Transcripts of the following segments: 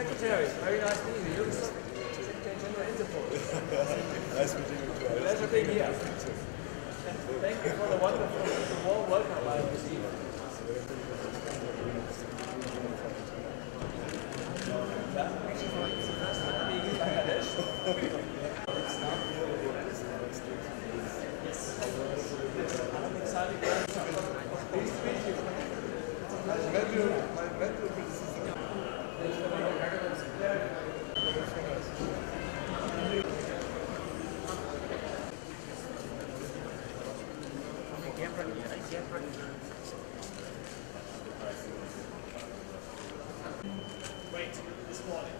Secretary, very nice meeting you. You're the Secretary General Interpol. Nice meeting you. Pleasure being here. Thank you for the wonderful, warm welcome I received. Wait, this morning.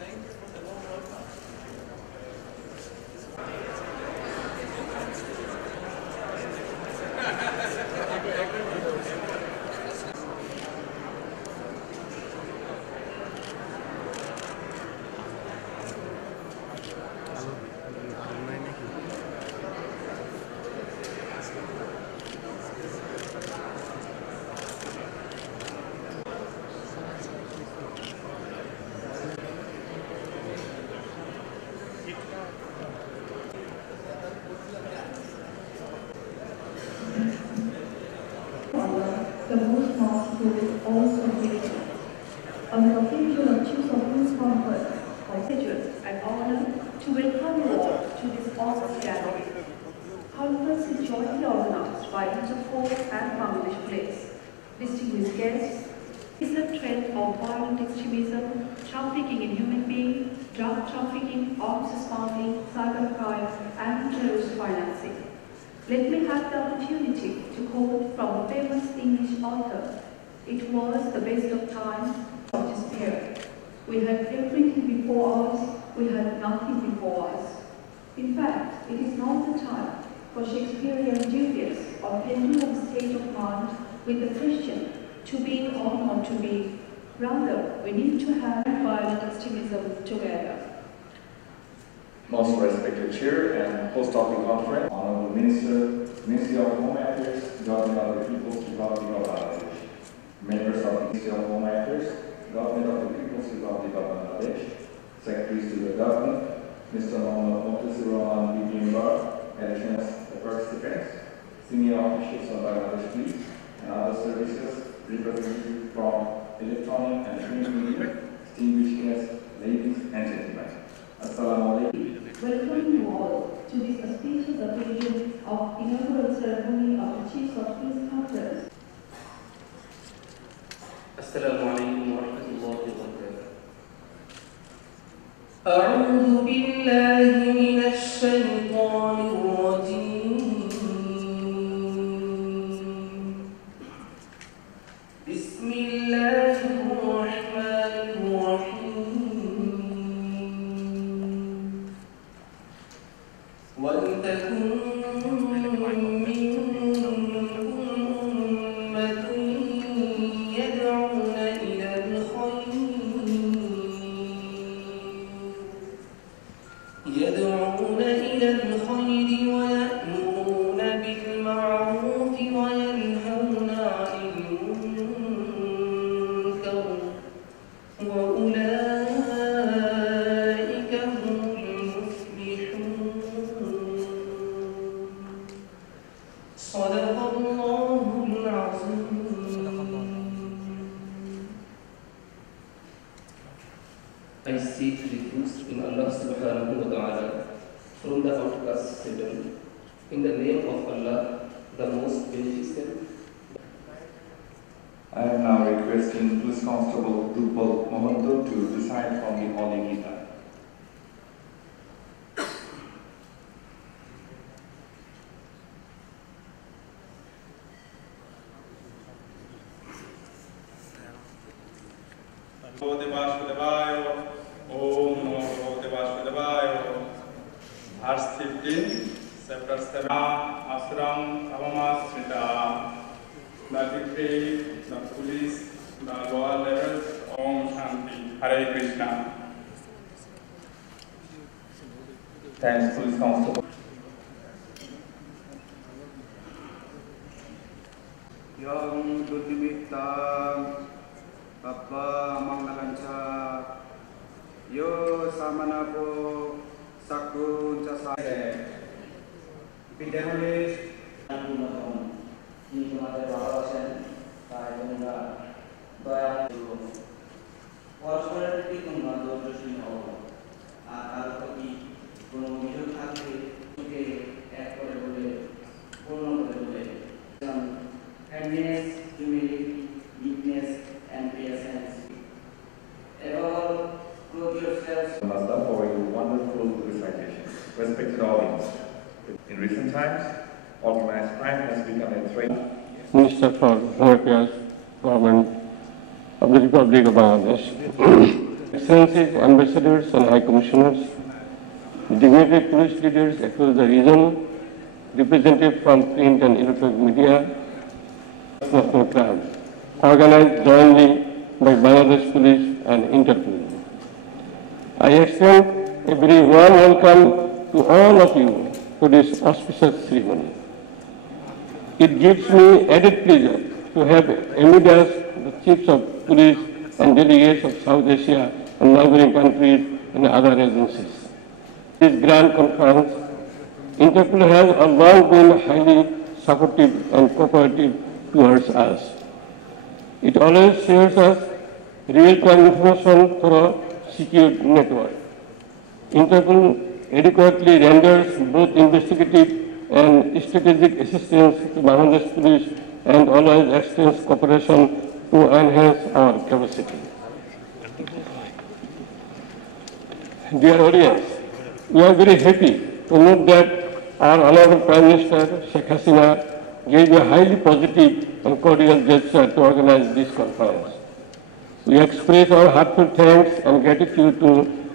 Thank you for the warm welcome. The most possible also related. On the occasion of Chiefs of Peace Conference, I pleasure and honor to welcome you all to this august gathering. Conference is jointly organized by Interpol and Bangladesh Police. Distinguished guests, is the trend of violent extremism, trafficking in human beings, drug trafficking, arms smuggling, cybercrime, and terrorist financing. Let me have the opportunity to quote from a famous English author. It was the best of times of despair. We had everything before us, we had nothing before us. In fact, it is not the time for Shakespearean dubious or pendulum state of mind with the question, to be or not to be. Rather, we need to have violent extremism together. Most respected Chair and host of the conference, Honorable Ministry of Home Affairs, Government of the People's Republic of Bangladesh, members of the Ministry of Home Affairs, Government of the People's Republic of Bangladesh, Secretaries to the Government, Mr. Mohammad Muqtasir Rahman Bimbar, additional participants, senior officials of Bangladesh Police and other services, representatives from electronic and print media, distinguished guests, ladies and gentlemen. Assalamu alaikum. Welcome you all to this auspicious occasion of inaugural ceremony of the Chiefs of Peace Conference. Assalamu alaikum wa rahmatullahi wa barakatuh. A'udhu billahi minash shaytanir rajim. Bismillahir rahmanir rahim. وَلْتَكُنْ يدعون إلى الخير ويأمرون بالمعروف وينهون عن المنكر وأولئك هم المفلحون. صدق الله العظيم. I seek refuge in Allah subhanahu wa ta'ala from the outcast Satan. In the name of Allah, the most beneficent. I am now requesting Police Constable Dupal Mohanto to recite from the Holy Gita. Verse 15, chapter 7, Asram Avamasrita, the decree, the police, the lower levels, Om Shanti, Hare Krishna. Thanks, Police Constable. Yang Dudimita Papa Mangalancha Yo Samanapo Sakun Chasa Bidalis kindness, humility, meekness, and patience. Above all, clothe yourselves For your wonderful recitation. Respected audience, in recent times, organized crime has become a threat. Minister for Home Affairs, Government of the Republic of Bangladesh, Excellencies, Ambassadors and High Commissioners, dignitated police leaders across the region, representatives from print and electronic media, Transnational crime, organized jointly by Bangladesh Police and Interpol. I extend a very warm welcome to all of you to this auspicious ceremony. It gives me added pleasure to have amid us the chiefs of police and delegates of South Asia and neighboring countries and other agencies. This grand conference, Interpol has long been highly supportive and cooperative towards us. It always shares us real-time information through a secure network. Interpol adequately renders both investigative and strategic assistance to Bangladesh Police and always extends cooperation to enhance our capacity. Dear audience, we are very happy to note that our Honorable Prime Minister Sheikh Hasina gave a highly positive and cordial gesture to organize this conference. We express our heartfelt thanks and gratitude to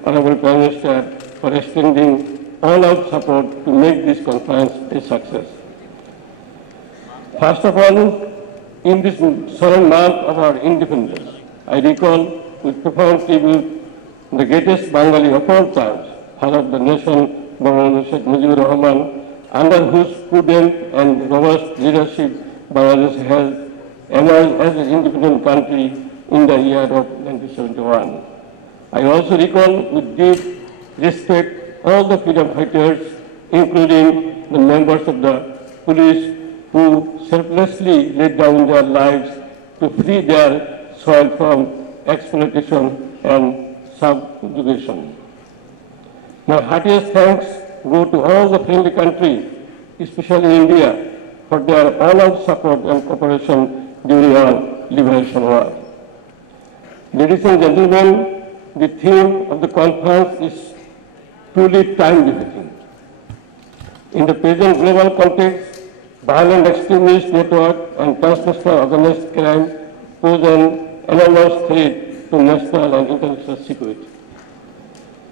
Honorable Prime Minister for extending all-out support to make this conference a success. First of all, in this solemn month of our independence, I recall with profound tribute the greatest Bengali of all times, father of the nation, Bangladesh Sheikh Mujibur Rahman, under whose prudent and robust leadership Bangladesh has emerged as an independent country in the year of 1971. I also recall with deep respect all the freedom fighters, including the members of the police who selflessly laid down their lives to free their soil from exploitation and subjugation. My heartiest thanks go to all the friendly countries, especially India, for their all-out support and cooperation during our liberation war. Ladies and gentlemen, the theme of the conference is truly time-befitting. In the present global context, violent extremist network and transnational organized crime pose an enormous threat to national and international security.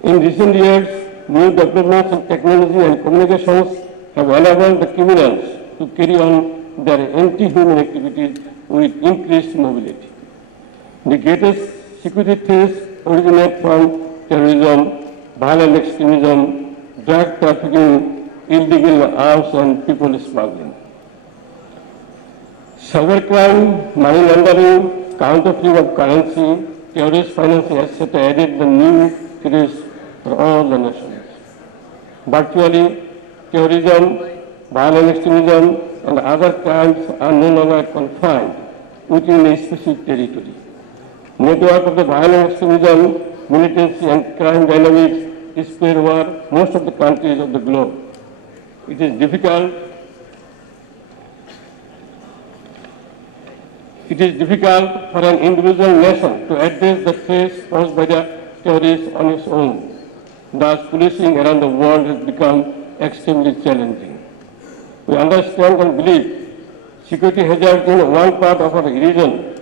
In recent years, new developments in technology and communications have enabled the criminals to carry on their anti-human activities with increased mobility. The greatest security threats originate from terrorism, violent extremism, drug trafficking, illegal arms and people smuggling. Cybercrime, money laundering, counterfeiting of currency, terrorist financing, etc. added the new threats for all the nations. Virtually, terrorism, violent extremism, and other crimes are no longer confined within a specific territory. Network of the violent extremism, militancy, and crime dynamics is spread over most of the countries of the globe. It is difficult for an individual nation to address the threats posed by the terrorists on its own. Thus, policing around the world has become extremely challenging. We understand and believe security hazards in one part of our region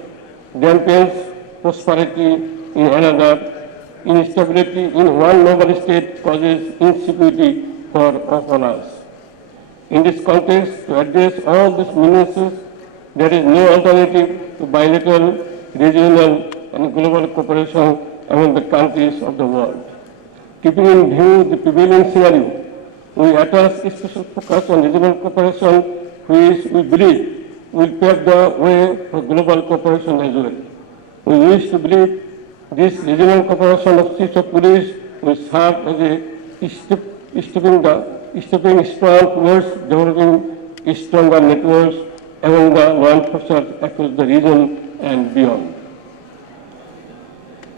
dampens prosperity in another, instability in one member state causes insecurity for all us. In this context, to address all these menaces, there is no alternative to bilateral, regional, and global cooperation among the countries of the world. Keeping in view the prevailing scenario, we attach special focus on regional cooperation, which we believe will pave the way for global cooperation as well. We wish to believe this regional cooperation of chiefs of police will serve as a stepping stone towards developing stronger networks among the law enforcement across the region and beyond.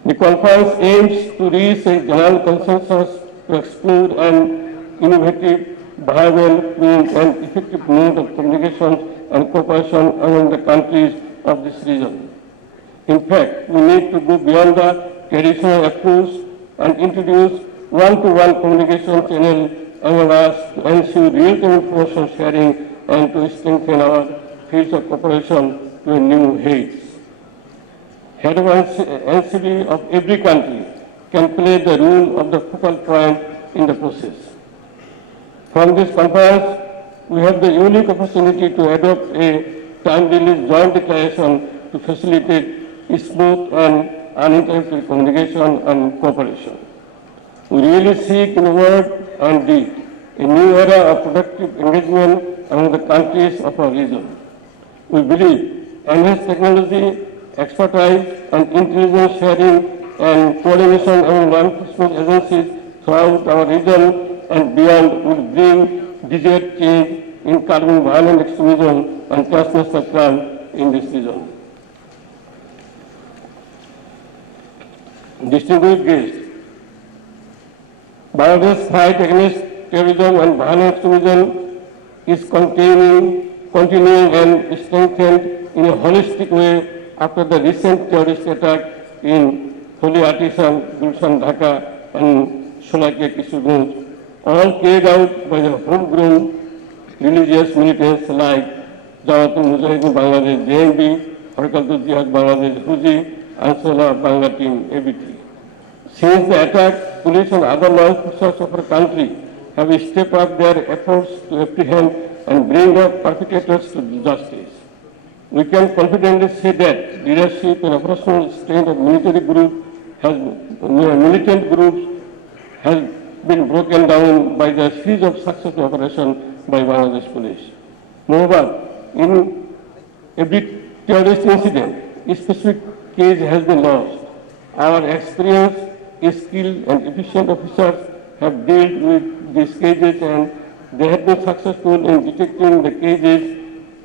The conference aims to reach a general consensus to explore an innovative, viable, fluent and effective mode of communication and cooperation among the countries of this region. In fact, we need to go beyond the traditional approach and introduce one-to-one communication channel among us to ensure real-time information sharing and to strengthen our fields of cooperation to a new heights. Head of NCB of every country can play the role of the focal point in the process. From this conference, we have the unique opportunity to adopt a timely joint declaration to facilitate smooth and uninterrupted communication and cooperation. We really seek in word and deed a new era of productive engagement among the countries of our region. We believe enhanced technology, expertise and intelligence sharing and coordination among law enforcement agencies throughout our region and beyond will bring desired change in curbing violent extremism and transnational crime in this region. Distinguished guests, Bangladesh's fight against terrorism and violent extremism is continuing and strengthened in a holistic way after the recent terrorist attack in Holy Artisan, Gulshan, Dhaka and Sholakia Kishugunj, all carried out by the homegrown religious militants like Jamatul Mujahideen Bangladesh JMB, Harkatul Jihad Bangladesh Huji, Ansarullah Bangla Team ABT. Since the attack, police and other law enforcement of our country have stepped up their efforts to apprehend and bring the perpetrators to justice. We can confidently say that leadership and operational strength of militant groups has been broken down by the series of successful operations by Bangladesh police. Moreover, in every terrorist incident, a specific case has been lost. Our experienced, skilled and efficient officers have dealt with these cases and they have been successful in detecting the cases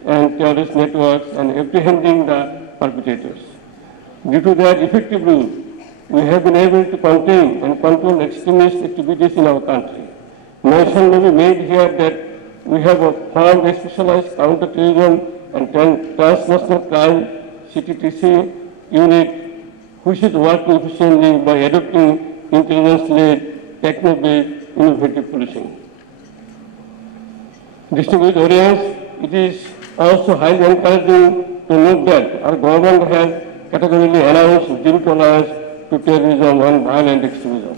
and terrorist networks and apprehending the perpetrators. Due to their effective rule, we have been able to contain and control extremist activities in our country. Mention may be made here that we have formed a specialized counterterrorism and transnational crime CTTC unit which is working efficiently by adopting intelligence-led, techno-based, innovative policing. Distinguished audience, it is also highly encouraging to note that our government has categorically announced zero tolerance to terrorism and violent extremism.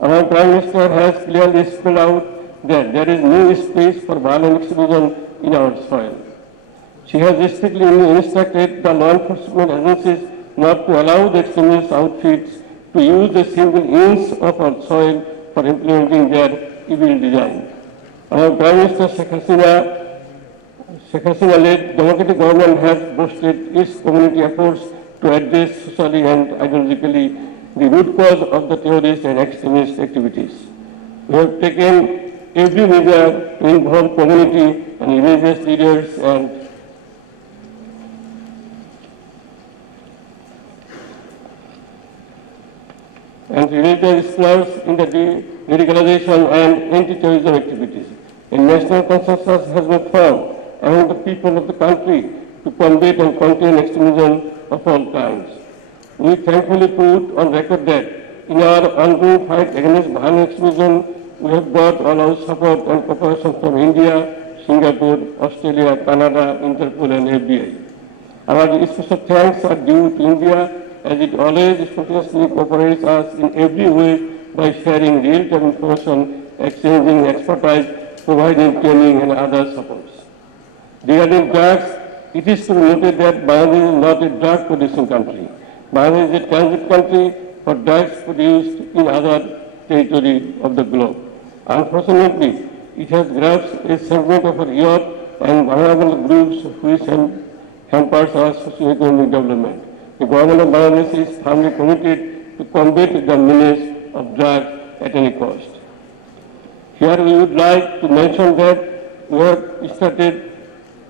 Our Prime Minister has clearly spelled out that there is no space for violent extremism in our soil. She has strictly instructed the law enforcement agencies not to allow the extremist outfits to use a single inch of our soil for implementing their evil design. Our Prime Minister Sheikh Hasina-led democratic government has boosted its community efforts to address socially and ideologically the root cause of the terrorist and extremist activities. We have taken every measure to involve community and religious leaders and religious scholars in the radicalization and anti-terrorism activities. A national consensus has been formed among the people of the country to combat and contain extremism of all kinds. We thankfully put on record that in our ongoing fight against violent extremism, we have got all our support and cooperation from India, Singapore, Australia, Canada, Interpol and FBI. Our special thanks are due to India as it always spontaneously cooperates us in every way by sharing real-time information, exchanging expertise, providing training and other supports. Regarding drugs, it is to be noted that Bangladesh is not a drug-producing country. Bangladesh is a transit country for drugs produced in other territory of the globe. Unfortunately, it has grasped a segment of our youth and vulnerable groups which hampers our socio-economic development. The government of Bangladesh is firmly committed to combat the menace of drugs at any cost. Here we would like to mention that we have started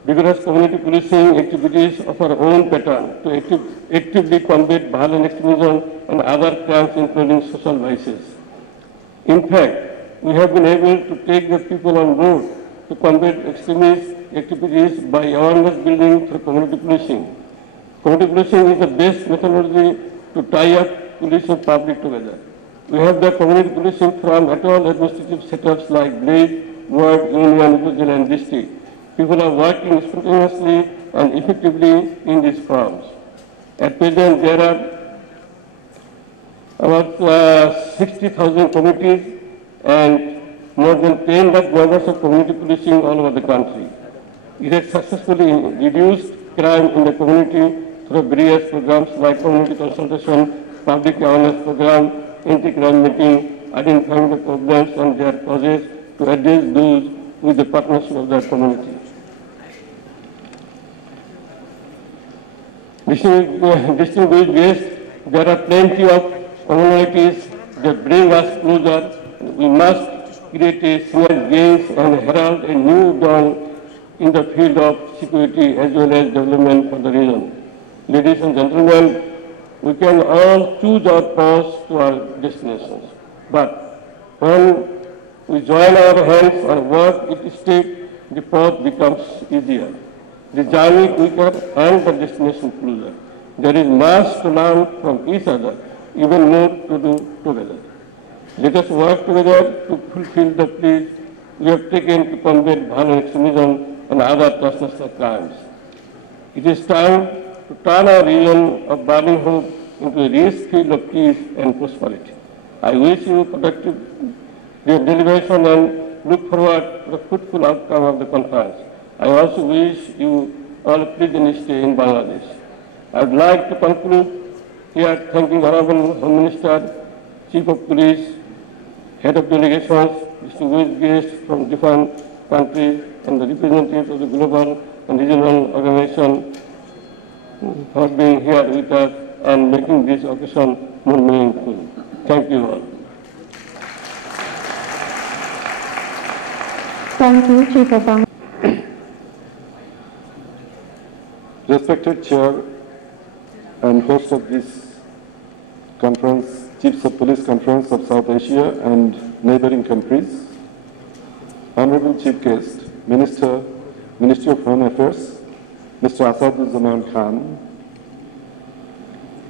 vigorous community policing activities of our own pattern to actively combat violent extremism and other crimes including social vices. In fact, we have been able to take the people on board to combat extremist activities by awareness building through community policing. Community policing is the best methodology to tie up police and public together. We have the community policing from at all administrative setups like village, ward, union, region and district. People are working spontaneously and effectively in these forms. At present, there are about 60,000 committees and more than 10 lakh members of community policing all over the country. It has successfully reduced crime in the community through various programs like community consultation, public awareness program, anti-crime meeting, identifying the problems and their causes to address those with the partnership of their community. Distinguished guests, there are plenty of commonalities that bring us closer. We must create a synergy gains and herald a new dawn in the field of security as well as development for the region. Ladies and gentlemen, we can all choose our paths to our destinations. But when we join our hands and work each step, the path becomes easier, the journey quicker and the destination closer. There is much to learn from each other, even more to do together. Let us work together to fulfill the pledge we have taken to combat violent extremism and other transnational crimes. It is time to turn our region of burning hope into a rich field of peace and prosperity. I wish you productive deliberation and look forward to the fruitful outcome of the conference. I also wish you all a pleasant stay in Bangladesh. I would like to conclude here thanking Honorable Home Minister, Chief of Police, Head of Delegations, distinguished guests from different countries, and the representatives of the global and regional organization for being here with us and making this occasion more meaningful. Thank you all. Thank you, Chief of Army. Respected Chair and host of this conference, Chiefs of Police Conference of South Asia and neighboring countries, Honorable Chief Guest, Ministry of Home Affairs, Mr. Asaduzzaman Khan,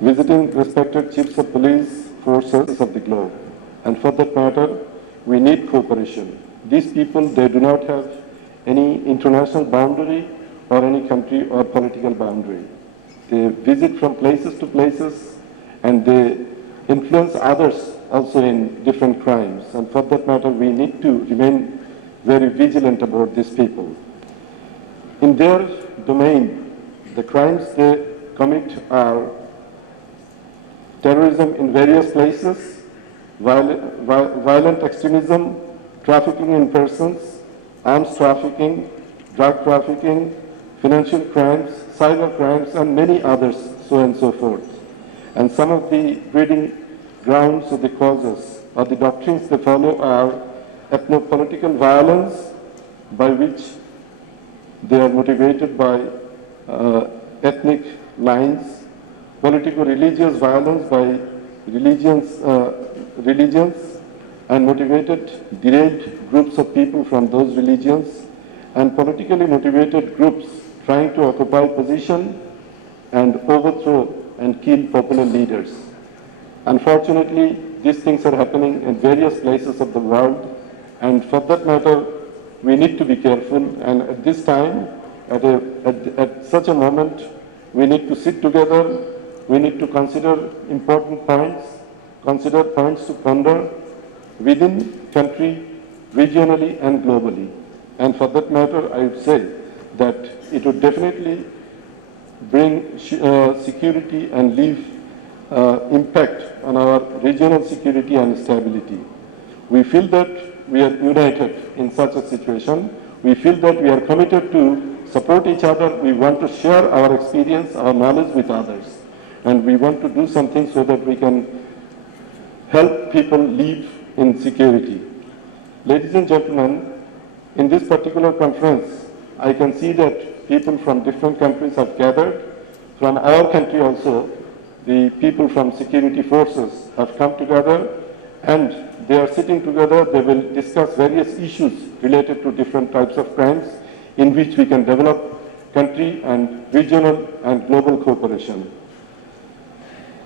visiting respected Chiefs of Police Forces of the globe, and for that matter, we need cooperation. These people, they do not have any international boundary or any country or political boundary. They visit from places to places and they influence others also in different crimes. And for that matter, we need to remain very vigilant about these people. In their domain, the crimes they commit are terrorism in various places, violent extremism, trafficking in persons, arms trafficking, drug trafficking, financial crimes, cyber crimes, and many others, so and so forth. And some of the breeding grounds or the causes or the doctrines they follow are ethno-political violence, by which they are motivated by ethnic lines, politico-religious violence by religions and motivated derailed groups of people from those religions, and politically motivated groups trying to occupy position and overthrow and kill popular leaders. Unfortunately, these things are happening in various places of the world, and for that matter, we need to be careful. And at this time, at such a moment, we need to sit together, we need to consider important points, consider points to ponder within country, regionally and globally. And for that matter, I would say that it would definitely bring security and leave impact on our regional security and stability. We feel that we are united in such a situation. We feel that we are committed to support each other. We want to share our experience, our knowledge with others. and we want to do something so that we can help people live in security. Ladies and gentlemen, in this particular conference, I can see that people from different countries have gathered. From our country also, the people from security forces have come together, and they are sitting together. They will discuss various issues related to different types of crimes in which we can develop country and regional and global cooperation.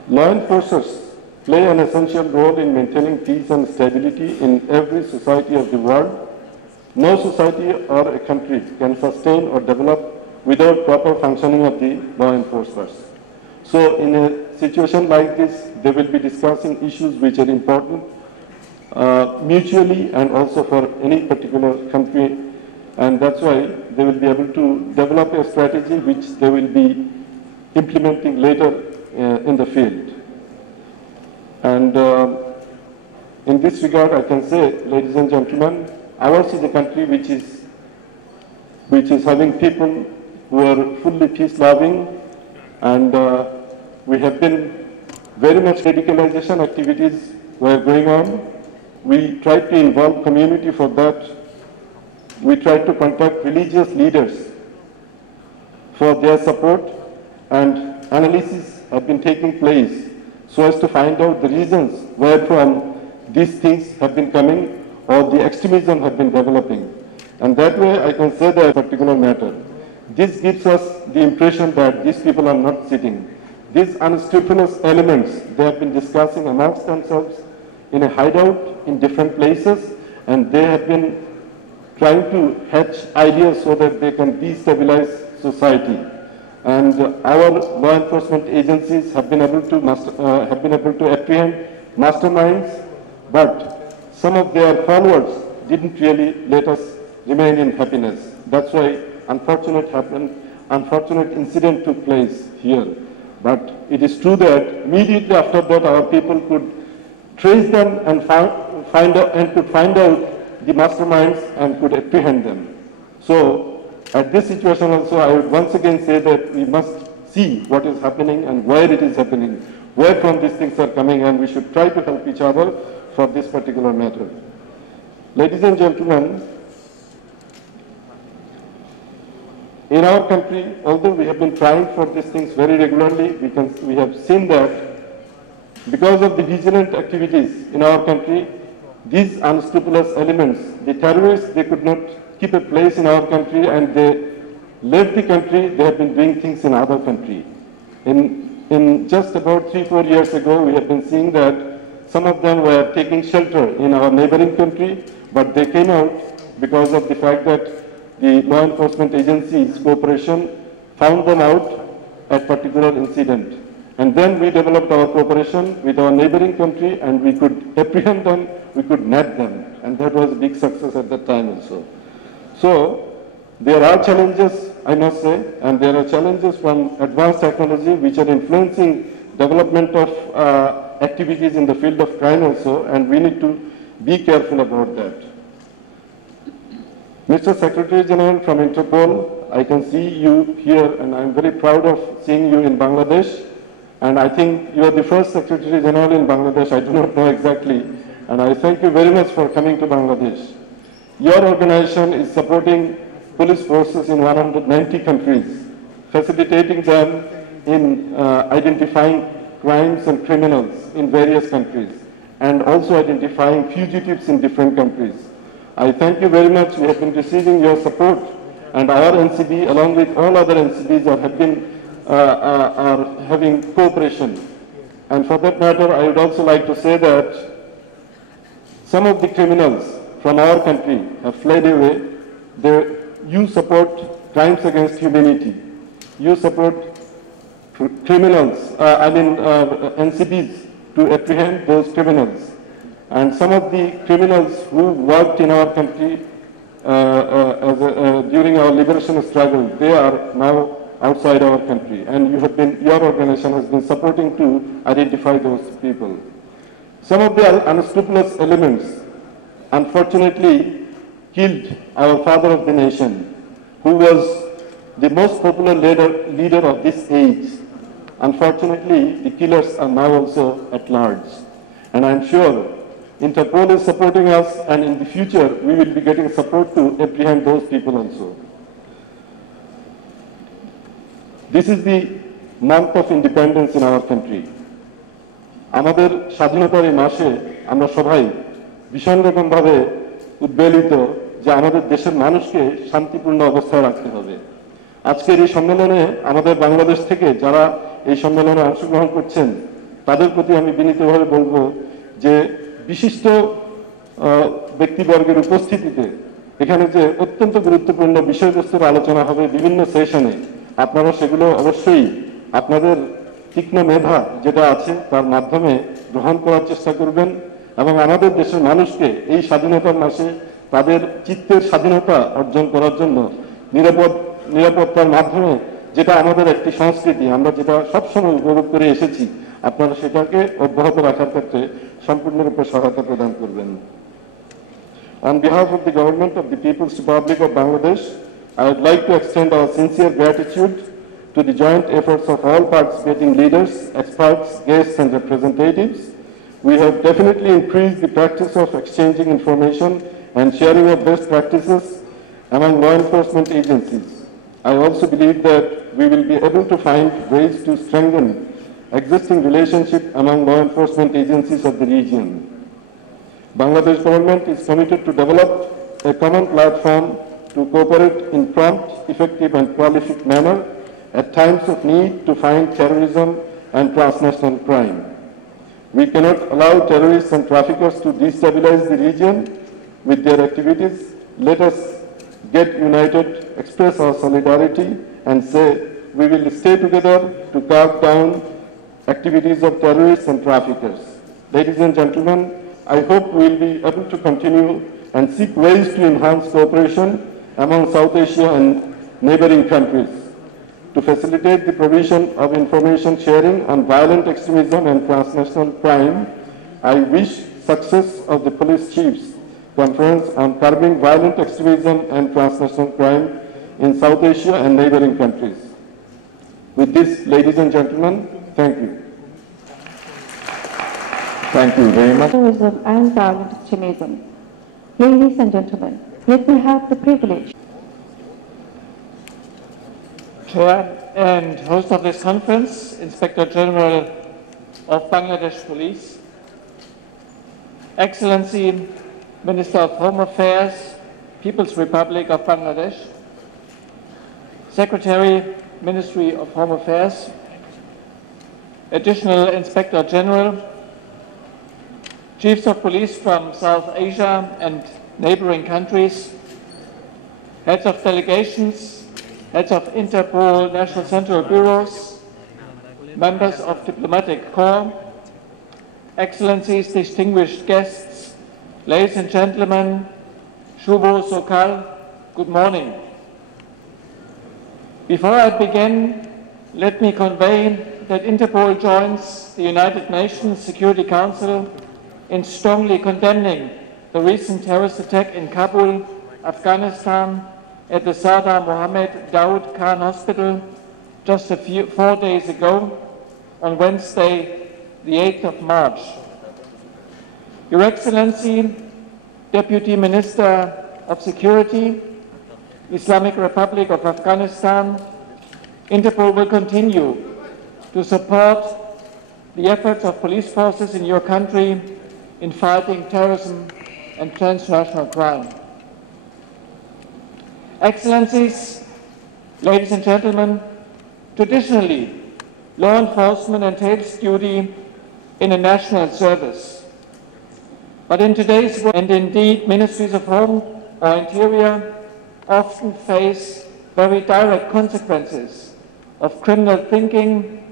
Law enforcers play an essential role in maintaining peace and stability in every society of the world. No society or a country can sustain or develop without proper functioning of the law enforcers. So in a situation like this, they will be discussing issues which are important mutually and also for any particular country, and that's why they will be able to develop a strategy which they will be implementing later in the field. And in this regard, I can say, ladies and gentlemen, ours is a country which is having people who are fully peace-loving, and we have been very much radicalization activities were going on. We tried to involve community for that. We tried to contact religious leaders for their support, and analysis have been taking place so as to find out the reasons where from these things have been coming or the extremism have been developing. And that way I can say that particular matter. This gives us the impression that these people are not sitting. These unscrupulous elements, they have been discussing amongst themselves in a hideout in different places, and they have been trying to hatch ideas so that they can destabilize society. And our law enforcement agencies have been able to apprehend masterminds, but some of their followers didn't really let us remain in happiness. That's why unfortunate incident took place here. But it is true that immediately after that our people could trace them and find out the masterminds and could apprehend them. So at this situation also, I would once again say that we must see what is happening and where it is happening, where from these things are coming, and we should try to help each other for this particular matter. Ladies and gentlemen, in our country, although we have been trying for these things very regularly, we have seen that because of the vigilant activities in our country, these unscrupulous elements, the terrorists, they could not keep a place in our country, and they left the country. They have been doing things in other country. In just about 3-4 years ago, we have been seeing that some of them were taking shelter in our neighboring country, but they came out because of the fact that the law enforcement agencies' cooperation found them out at particular incident. And then we developed our cooperation with our neighboring country, and we could apprehend them, we could nab them, and that was a big success at that time also. So there are challenges, I must say, and there are challenges from advanced technology which are influencing development of activities in the field of crime also, and we need to be careful about that. Mr. Secretary General from Interpol, I can see you here, and I'm very proud of seeing you in Bangladesh. And I think you are the first Secretary General in Bangladesh, I do not know exactly. And I thank you very much for coming to Bangladesh. Your organization is supporting police forces in 190 countries, facilitating them in identifying crimes and criminals in various countries, and also identifying fugitives in different countries. I thank you very much. We have been receiving your support, and our NCB, along with all other NCBs, are having cooperation. And for that matter, I would also like to say that some of the criminals from our country have fled away. You support crimes against humanity. You support criminals, NCBs to apprehend those criminals. And some of the criminals who worked in our country during our liberation struggle, they are now outside our country. And your organization has been supporting to identify those people. Some of the unscrupulous elements, unfortunately, killed our father of the nation, who was the most popular leader of this age. Unfortunately, the killers are now also at large. And I'm sure Interpol is supporting us, and in the future, we will be getting support to apprehend those people also. This is the month of independence in our country. আমাদের স্বাধীনতার এই মাসে আমরা সবাই ভীষণ রকমভাবে উদ্বেলিত যে আমাদের দেশের মানুষকে শান্তিপূর্ণ অবস্থায় রাখতে হবে। আজকের এই সম্মেলনে আমাদের বাংলাদেশ থেকে যারা এই সম্মেলনে অংশগ্রহণ করছেন তাদের প্রতি আমি বিনীতভাবে বলবো যে বিশিষ্ট ব্যক্তিবর্গের উপস্থিতিতে এখানে যে অত্যন্ত গুরুত্বপূর্ণ বিষয়বস্তুর আলোচনা হবে বিভিন্ন সেশনে, আপনারা সেগুলো অবশ্যই আপনাদের তীক্ষ্ণ মেধা যেটা আছে তার মাধ্যমে গ্রহণ করার চেষ্টা করবেন এবং আমাদের দেশের মানুষকে এই স্বাধীনতার মাসে তাদের চিত্তের স্বাধীনতা অর্জন করার জন্য নিরাপত্তার মাধ্যমে যেটা আমাদের একটি সংস্কৃতি, আমরা যেটা সবসময় উপভোগ করে এসেছি, আপনারা সেটাকে অব্যাহত রাখার ক্ষেত্রে সম্পূর্ণরূপে সহায়তা প্রদান করবেন। On behalf of the government of the People's Republic of Bangladesh, I would like to extend our sincere gratitude to the joint efforts of all participating leaders, experts, guests, and representatives. We have definitely increased the practice of exchanging information and sharing of best practices among law enforcement agencies. I also believe that we will be able to find ways to strengthen existing relationship among law enforcement agencies of the region. Bangladesh government is committed to develop a common platform to cooperate in prompt, effective, and prolific manner at times of need to fight terrorism and transnational crime. We cannot allow terrorists and traffickers to destabilize the region with their activities. Let us get united, express our solidarity, and say we will stay together to carve down activities of terrorists and traffickers. Ladies and gentlemen, I hope we will be able to continue and seek ways to enhance cooperation among South Asia and neighboring countries to facilitate the provision of information sharing on violent extremism and transnational crime. I wish success of the police chiefs conference on curbing violent extremism and transnational crime in South Asia and neighboring countries. With this, ladies and gentlemen, thank you. Thank you very much. Terrorism and violent extremism. Ladies and gentlemen, let me have the privilege. Chair and host of this conference, Inspector General of Bangladesh Police, Excellency Minister of Home Affairs, People's Republic of Bangladesh, Secretary, Ministry of Home Affairs, Additional Inspector General, Chiefs of Police from South Asia and neighboring countries, heads of delegations, heads of Interpol National Central Bureaus, members of Diplomatic Corps, Excellencies, distinguished guests, ladies and gentlemen, Shubho Sokal, good morning. Before I begin, let me convey that Interpol joins the United Nations Security Council in strongly condemning the recent terrorist attack in Kabul, Afghanistan, at the Sardar Mohammed Dawood Khan Hospital just 4 days ago on Wednesday, the 8th of March. Your Excellency, Deputy Minister of Security, Islamic Republic of Afghanistan, Interpol will continue to support the efforts of police forces in your country in fighting terrorism and transnational crime. Excellencies, ladies and gentlemen, traditionally, law enforcement entails duty in a national service. But in today's world, and indeed ministries of home or interior often face very direct consequences of criminal thinking,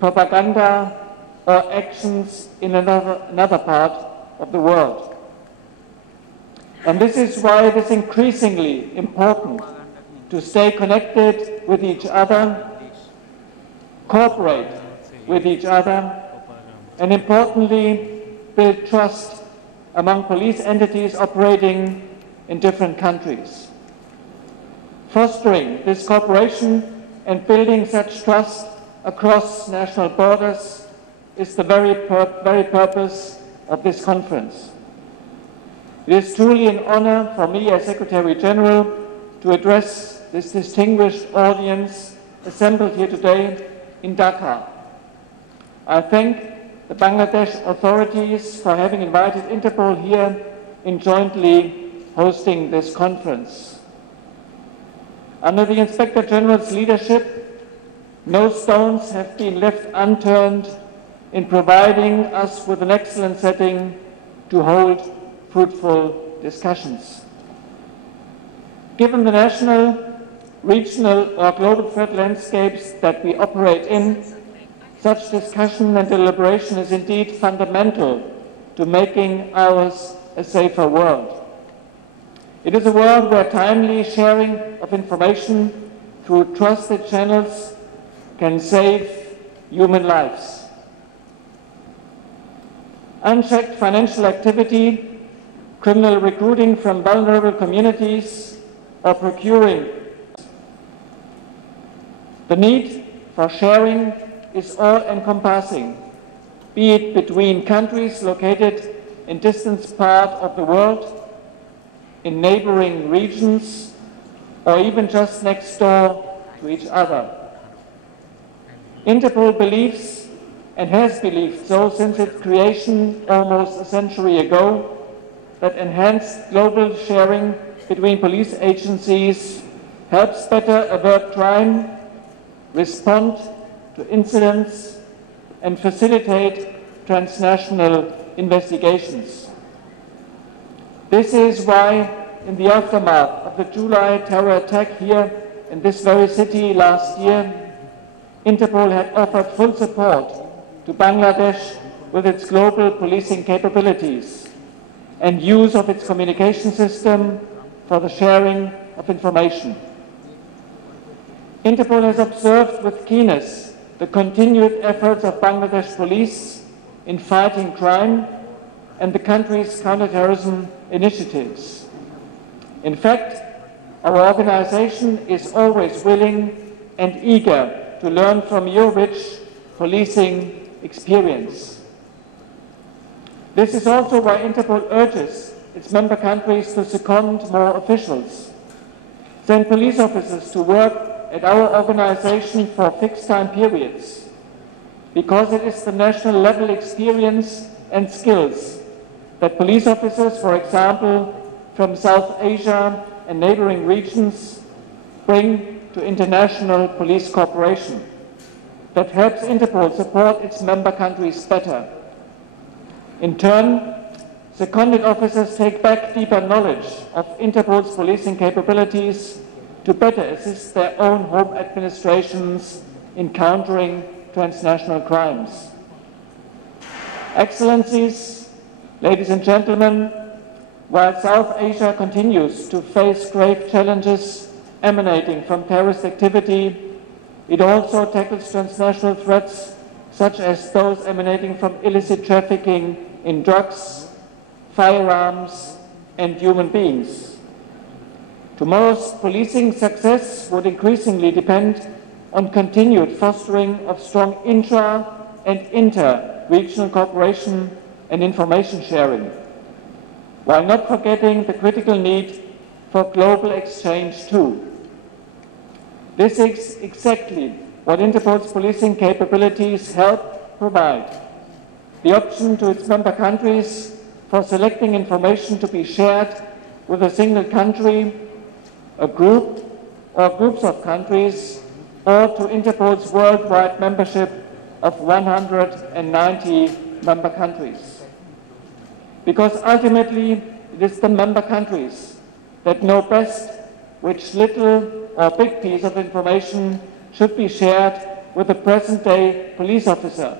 propaganda, or actions in another part of the world. And this is why it is increasingly important to stay connected with each other, cooperate with each other, and importantly, build trust among police entities operating in different countries. Fostering this cooperation and building such trust across national borders is the very purpose of this conference. It is truly an honor for me as Secretary General to address this distinguished audience assembled here today in Dhaka. I thank the Bangladesh authorities for having invited Interpol here in jointly hosting this conference. Under the Inspector General's leadership, no stones have been left unturned in providing us with an excellent setting to hold fruitful discussions. Given the national, regional or global threat landscapes that we operate in, such discussion and deliberation is indeed fundamental to making ours a safer world. It is a world where timely sharing of information through trusted channels can save human lives. Unchecked financial activity, criminal recruiting from vulnerable communities, or procuring. The need for sharing is all-encompassing, be it between countries located in distant parts of the world, in neighboring regions, or even just next door to each other. Interpol believes, and has believed so since its creation almost a century ago, that enhanced global sharing between police agencies helps better avert crime, respond to incidents, and facilitate transnational investigations. This is why, in the aftermath of the July terror attack here in this very city last year, Interpol had offered full support to Bangladesh with its global policing capabilities and use of its communication system for the sharing of information. Interpol has observed with keenness the continued efforts of Bangladesh police in fighting crime and the country's counterterrorism initiatives. In fact, our organization is always willing and eager to learn from your rich policing experience. This is also why Interpol urges its member countries to second more officials, send police officers to work at our organization for fixed time periods, because it is the national level experience and skills that police officers, for example, from South Asia and neighboring regions, bring to international police cooperation that helps Interpol support its member countries better. In turn, seconded officers take back deeper knowledge of Interpol's policing capabilities to better assist their own home administrations in countering transnational crimes. Excellencies, ladies and gentlemen, while South Asia continues to face grave challenges emanating from terrorist activity, it also tackles transnational threats such as those emanating from illicit trafficking in drugs, firearms, and human beings. Tomorrow's policing success would increasingly depend on continued fostering of strong intra- and inter-regional cooperation and information sharing, while not forgetting the critical need for global exchange too. This is exactly what Interpol's policing capabilities help provide: the option to its member countries for selecting information to be shared with a single country, a group, or groups of countries, or to Interpol's worldwide membership of 190 member countries. Because ultimately, it is the member countries that know best which little or big piece of information should be shared with a present-day police officer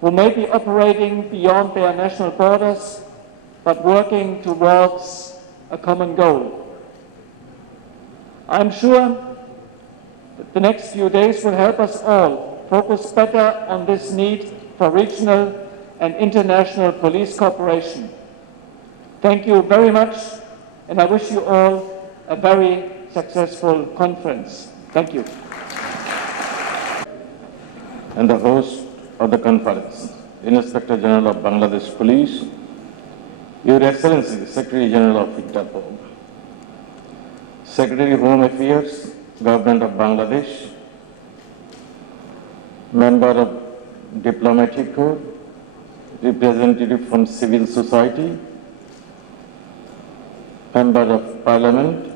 who may be operating beyond their national borders but working towards a common goal. I'm sure that the next few days will help us all focus better on this need for regional and international police cooperation. Thank you very much, and I wish you all a very successful conference. Thank you. and the host of the conference, Inspector General of Bangladesh Police, Your Excellency, Secretary General of Interpol, Secretary Home Affairs, Government of Bangladesh, Member of Diplomatic Corps, representative from civil society, Member of Parliament,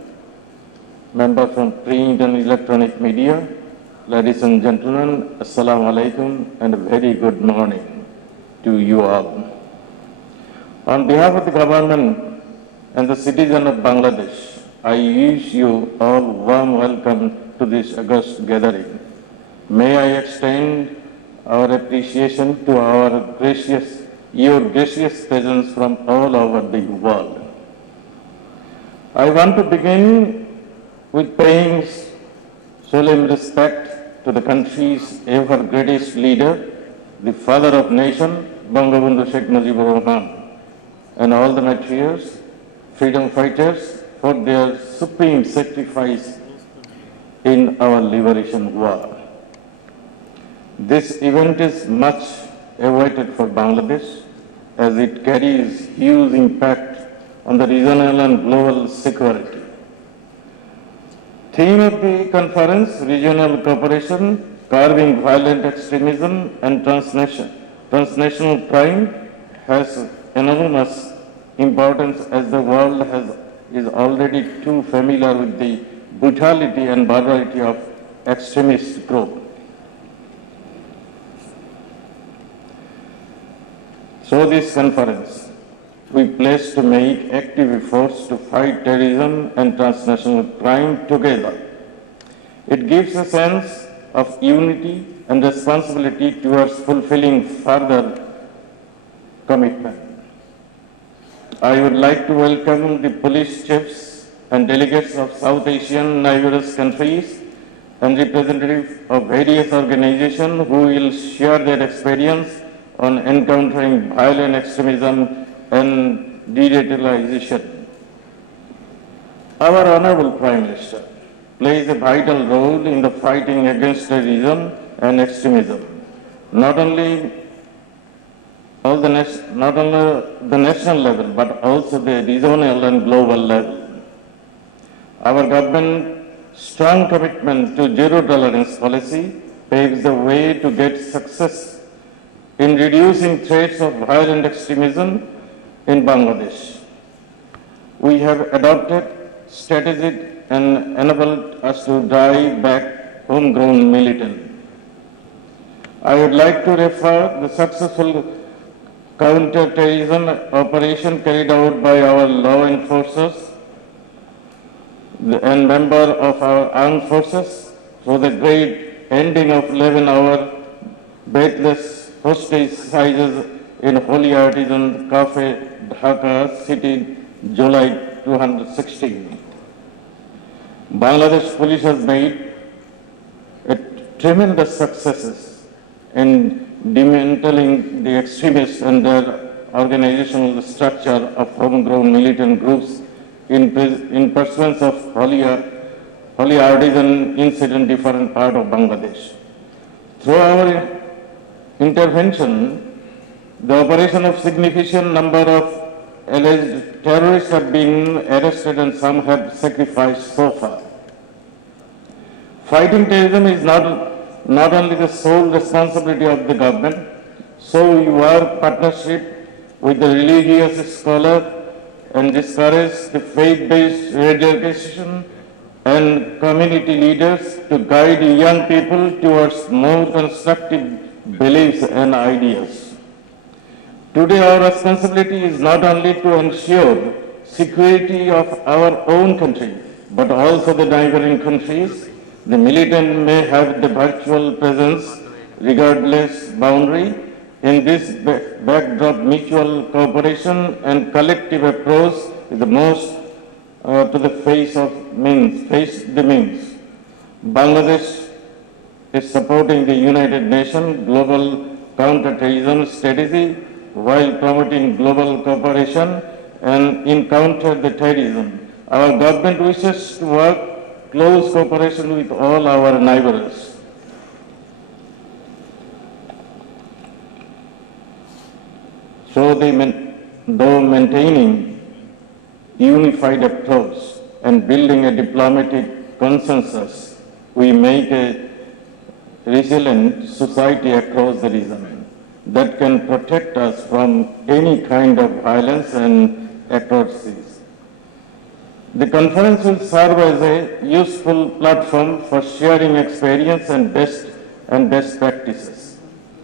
Member from print and electronic media, ladies and gentlemen, Assalamu alaikum and a very good morning to you all. On behalf of the government and the citizens of Bangladesh, I wish you all warm welcome to this august gathering. May I extend our appreciation to your gracious presence from all over the world. I want to begin with paying solemn respect to the country's ever greatest leader, the father of nation, Bangabandhu Sheikh Mujibur Rahman, and all the martyrs, freedom fighters, for their supreme sacrifice in our liberation war. This event is much awaited for Bangladesh as it carries huge impact on the regional and global security. Theme of the conference, Regional Cooperation, Curbing Violent Extremism and Transnational Crime, has enormous importance as the world is already too familiar with the brutality and barbarity of extremist groups. So this conference, we pledge to make active efforts to fight terrorism and transnational crime together. It gives a sense of unity and responsibility towards fulfilling further commitment. I would like to welcome the police chiefs and delegates of South Asian neighbouring countries and representatives of various organizations who will share their experience on encountering violent extremism and de-radicalization. Our Honourable Prime Minister plays a vital role in the fighting against terrorism and extremism, not only the national level, but also the regional and global level. Our government's strong commitment to zero tolerance policy paves the way to get success in reducing threats of violent extremism in Bangladesh. We have adopted strategies and enabled us to drive back homegrown militant. I would like to refer the successful counter-terrorism operation carried out by our law enforcers and members of our armed forces for the great ending of 11-hour breathless hostage sizes in Holy Artisan Cafe, Dhaka city, July 2016. Bangladesh police has made tremendous successes in dismantling the extremists and their organizational structure of homegrown militant groups in pursuance of Holy Artisan incident in different parts of Bangladesh. Through our intervention, the operation of significant number of alleged terrorists have been arrested and some have sacrificed so far. Fighting terrorism is not only the sole responsibility of the government, so we work partnership with the religious scholars and discourage the faith-based education and community leaders to guide young people towards more constructive beliefs and ideas. Today our responsibility is not only to ensure security of our own country, but also the neighboring countries. The militant may have the virtual presence regardless boundary. In this backdrop, mutual cooperation and collective approach is the most to the face the means. Bangladesh is supporting the United Nations Global Counter-Terrorism Strategy while promoting global cooperation and in counter the terrorism. Our government wishes to work close cooperation with all our neighbors. though maintaining unified approach and building a diplomatic consensus, we make a resilient society across the region that can protect us from any kind of violence and atrocities. The conference will serve as a useful platform for sharing experience and best practices.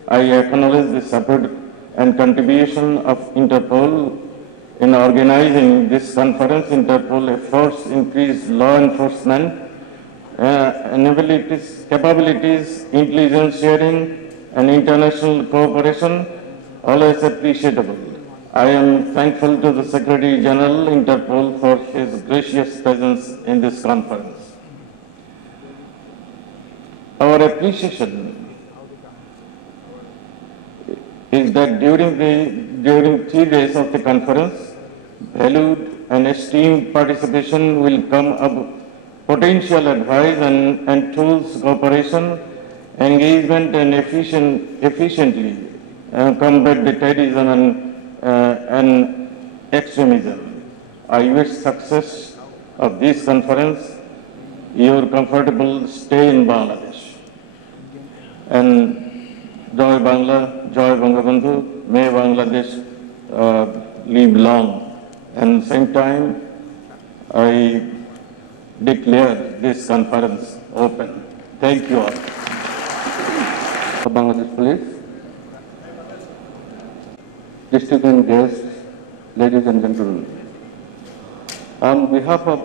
I acknowledge the support and contribution of Interpol in organizing this conference. Interpol efforts increase law enforcement capabilities, intelligence sharing, and international cooperation, always appreciable. I am thankful to the Secretary General Interpol for his gracious presence in this conference. Our appreciation is that during 3 days of the conference, valued and esteemed participation will come up potential advice and tools, cooperation, engagement, and efficiently combat the terrorism and extremism. I wish success of this conference, your comfortable stay in Bangladesh. And Joy Bangla, Joy Bangabandhu, may Bangladesh live long. And same time, I declare this conference open. Thank you all. Bangladesh Police, distinguished guests, ladies and gentlemen. On behalf of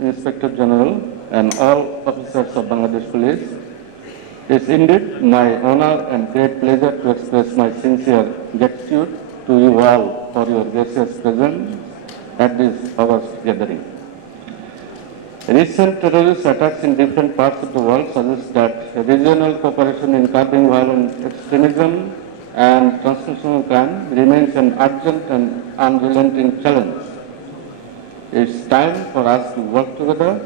Inspector General and all officers of Bangladesh Police, it's indeed my honor and great pleasure to express my sincere gratitude to you all for your gracious presence at this august gathering. Recent terrorist attacks in different parts of the world suggest that regional cooperation in curbing violent extremism and transnational crime remains an urgent and unrelenting challenge. It's time for us to work together,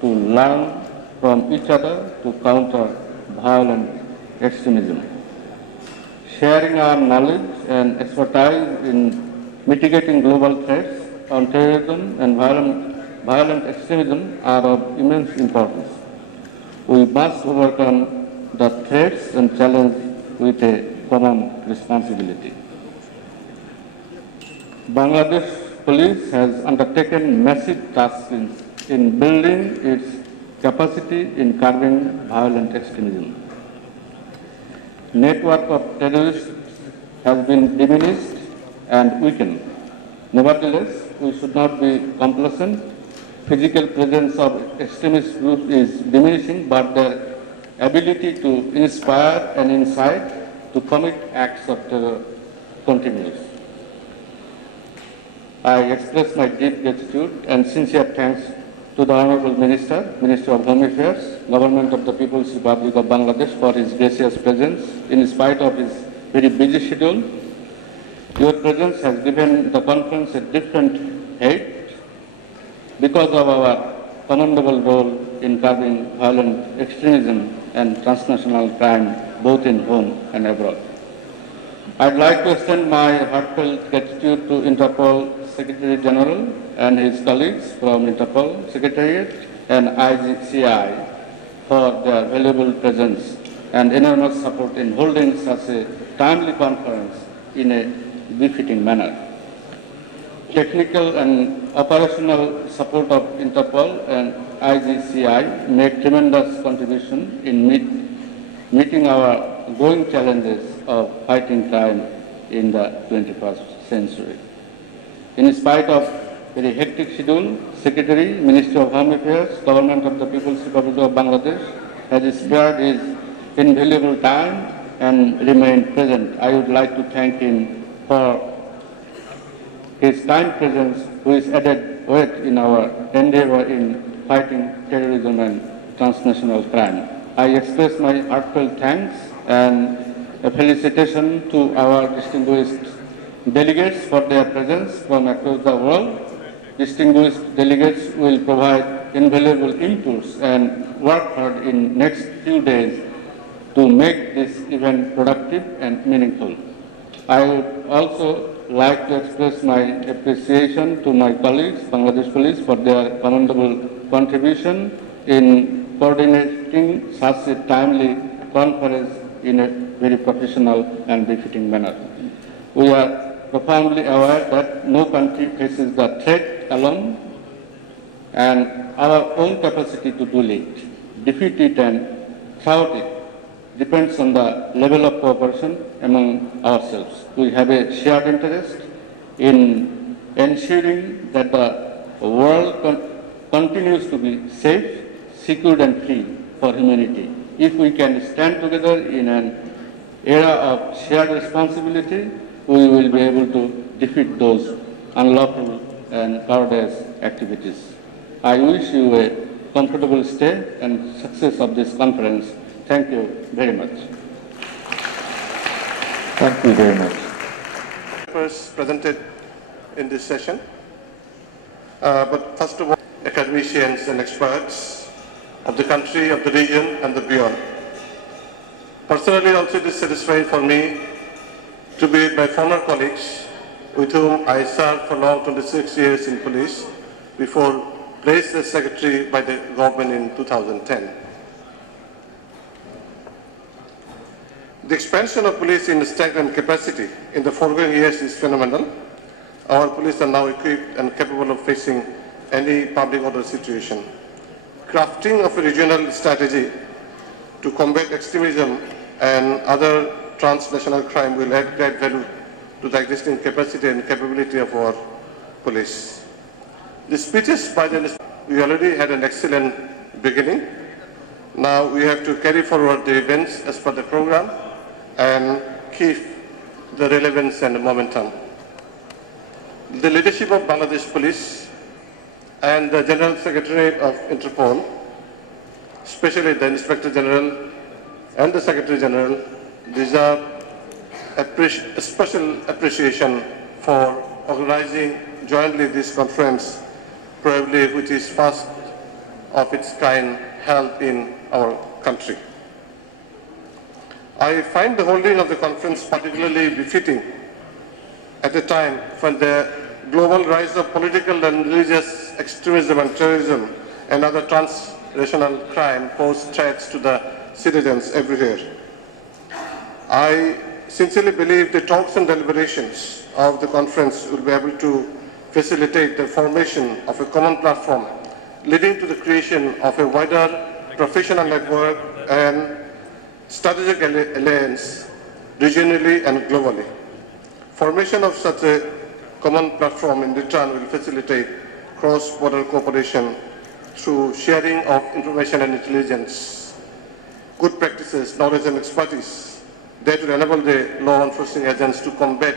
to learn from each other to counter violent extremism. Sharing our knowledge and expertise in mitigating global threats on terrorism and violent extremism are of immense importance. We must overcome the threats and challenges with a common responsibility. Bangladesh Police has undertaken massive tasks in building its capacity in curbing violent extremism. Network of terrorists has been diminished and weakened. Nevertheless, we should not be complacent. Physical presence of extremist groups is diminishing, but their ability to inspire and incite to commit acts of terror continues. I express my deep gratitude and sincere thanks to the Honorable Minister, Minister of Home Affairs, Government of the People's Republic of Bangladesh for his gracious presence in spite of his very busy schedule. Your presence has given the conference a different height because of our commendable role in curbing violent extremism and transnational crime both in home and abroad. I'd like to extend my heartfelt gratitude to Interpol Secretary General and his colleagues from Interpol Secretariat and IGCI for their valuable presence and enormous support in holding such a timely conference in a befitting manner. Technical and operational support of Interpol and IGCI make tremendous contribution in meeting our growing challenges of fighting crime in the 21st century. In spite of very hectic schedule, Secretary, Ministry of Home Affairs, Government of the People's Republic of Bangladesh has spared his invaluable time and remained present. I would like to thank him for his kind presence, which added weight in our endeavor in fighting terrorism and transnational crime. I express my heartfelt thanks and a felicitation to our distinguished delegates for their presence from across the world. Distinguished delegates will provide invaluable inputs and work hard in next few days to make this event productive and meaningful. I would also like to express my appreciation to my colleagues, Bangladesh Police, for their commendable contribution in coordinating such a timely conference in a very professional and befitting manner. We are profoundly aware that no country faces the threat alone, and our own capacity to defeat it and thwart it depends on the level of cooperation among ourselves. We have a shared interest in ensuring that the world continues to be safe, secure and free for humanity. If we can stand together in an era of shared responsibility, we will be able to defeat those unlawful and cowardice activities. I wish you a comfortable stay and success of this conference. Thank you very much. Thank you very much. Papers presented in this session, but first of all, academicians and experts of the country, of the region and the beyond. Personally also it is satisfying for me to be with my former colleagues with whom I served for long 26 years in police before placed as secretary by the government in 2010. The expansion of police in strength and capacity in the foregoing years is phenomenal. Our police are now equipped and capable of facing any public order situation. Crafting of a regional strategy to combat extremism and other transnational crime will add great value to the existing capacity and capability of our police. The speeches by the we already had an excellent beginning. Now we have to carry forward the events as per the program and keep the relevance and the momentum. The leadership of Bangladesh Police and the General Secretariat of Interpol, especially the Inspector General and the Secretary General, deserve a special appreciation for organizing jointly this conference, probably which is first of its kind held in our country. I find the holding of the conference particularly befitting at a time when the global rise of political and religious extremism and terrorism and other transnational crime pose threats to the citizens everywhere. I sincerely believe the talks and deliberations of the conference will be able to facilitate the formation of a common platform leading to the creation of a wider professional network and strategic alliance regionally and globally. Formation of such a common platform in return will facilitate cross-border cooperation through sharing of information and intelligence, good practices, knowledge and expertise that will enable the law enforcing agents to combat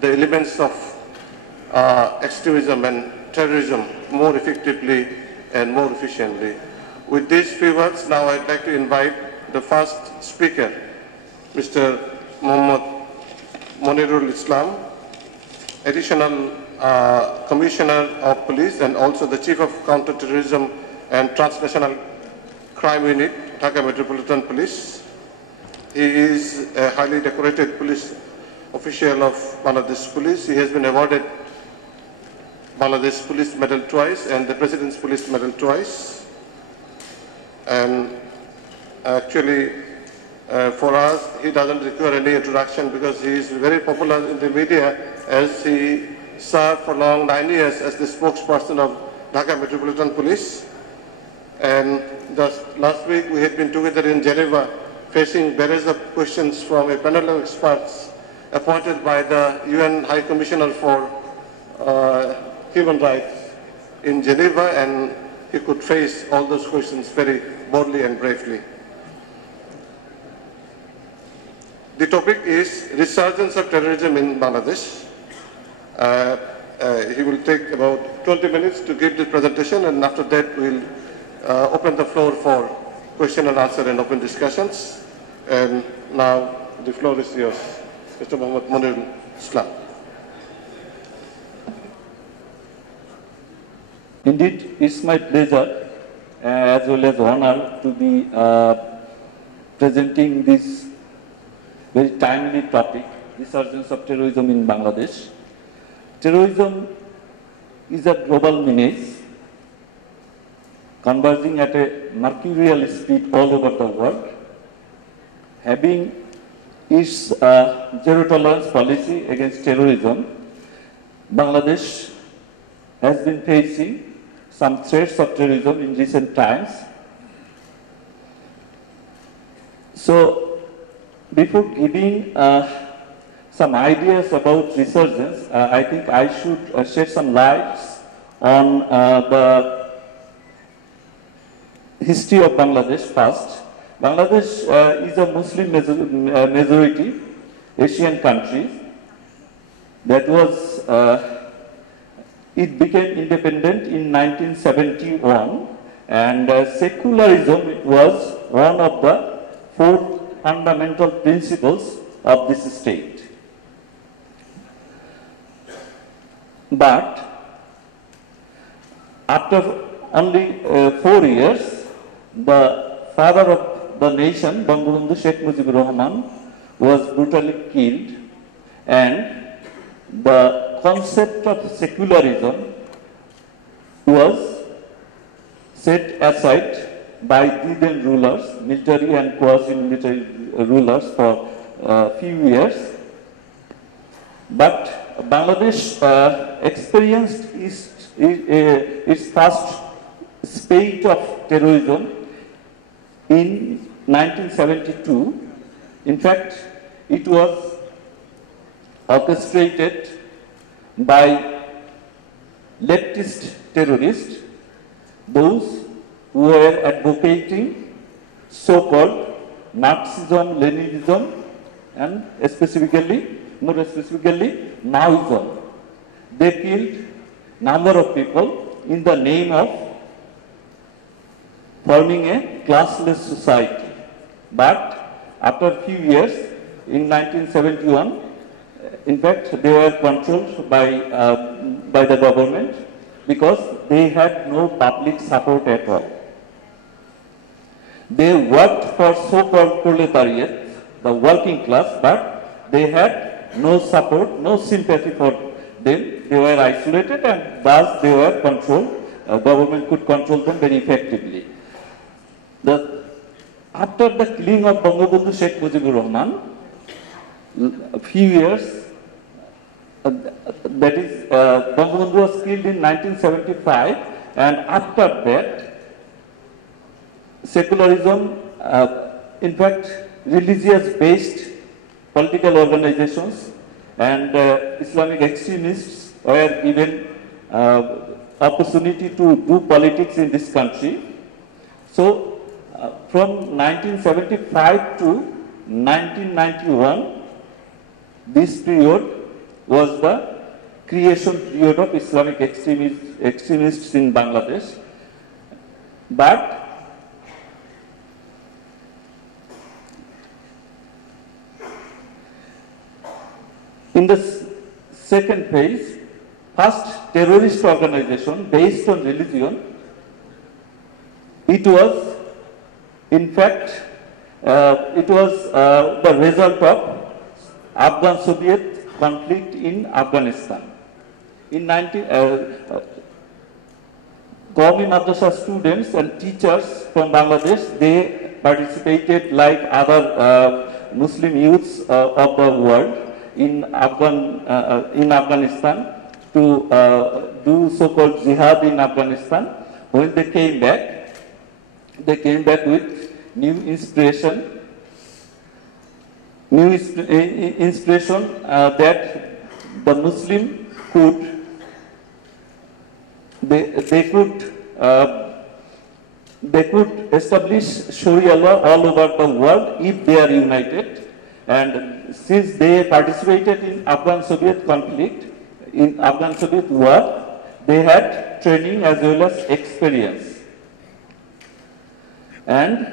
the elements of extremism and terrorism more effectively and more efficiently. With these few words, now I'd like to invite the first speaker, Mr. Muhammad Monirul Islam, Additional Commissioner of Police and also the Chief of Counter-Terrorism and Transnational Crime Unit, Dhaka Metropolitan Police. He is a highly decorated police official of Bangladesh Police. He has been awarded Bangladesh Police Medal twice and the President's Police Medal twice. And actually, for us, he doesn't require any introduction because he is very popular in the media as he served for long 9 years as the spokesperson of Dhaka Metropolitan Police. And just last week, we had been together in Geneva facing barrage of questions from a panel of experts appointed by the UN High Commissioner for Human Rights in Geneva, and he could face all those questions very boldly and bravely. The topic is resurgence of terrorism in Bangladesh. He will take about 20 minutes to give the presentation, and after that we'll open the floor for question and answer and open discussions. And now the floor is yours, Mr. Muhammad Monirul Islam. Indeed, it's my pleasure as well as honor to be presenting this very timely topic resurgence of terrorism in Bangladesh. Terrorism is a global menace converging at a mercurial speed all over the world. Having its zero tolerance policy against terrorism, Bangladesh has been facing some threats of terrorism in recent times. So, before giving some ideas about resurgence, I think I should shed some light on the history of Bangladesh first. Bangladesh is a Muslim majority Asian country that was, it became independent in 1971, and secularism was one of the 4 fundamental principles of this state. But after only 4 years, the father of the nation, Bangabandhu Sheikh Mujibur Rahman, was brutally killed, and the concept of secularism was set aside by the then rulers, military and quasi-military rulers, for a few years. But Bangladesh experienced its first spate of terrorism in 1972. In fact, it was orchestrated by leftist terrorists, those who were advocating so-called Marxism, Leninism, and more specifically, Maoism. They killed number of people in the name of forming a classless society. But after a few years, in 1971, in fact, they were controlled by the government because they had no public support at all. They worked for so-called proletariat, the working class, but they had no support, no sympathy for them. They were isolated, and thus they were controlled. Government could control them very effectively. After the killing of Bangabandhu Sheikh Mujibur Rahman, a few years, that is, Bangabandhu was killed in 1975, and after that, secularism, in fact, religious-based political organizations and Islamic extremists were given opportunity to do politics in this country. So, from 1975 to 1991, this period was the creation period of Islamic extremists in Bangladesh. But in the second phase, first terrorist organization based on religion, it was, in fact, it was the result of Afghan-Soviet conflict in Afghanistan. In Qawmi Madrasa students and teachers from Bangladesh, they participated like other Muslim youths of the world in Afghanistan to do so-called jihad in Afghanistan. When they came back with new inspiration that the Muslim could establish Sharia law all over the world if they are united. And since they participated in Afghan-Soviet conflict, in Afghan-Soviet war, they had training as well as experience. And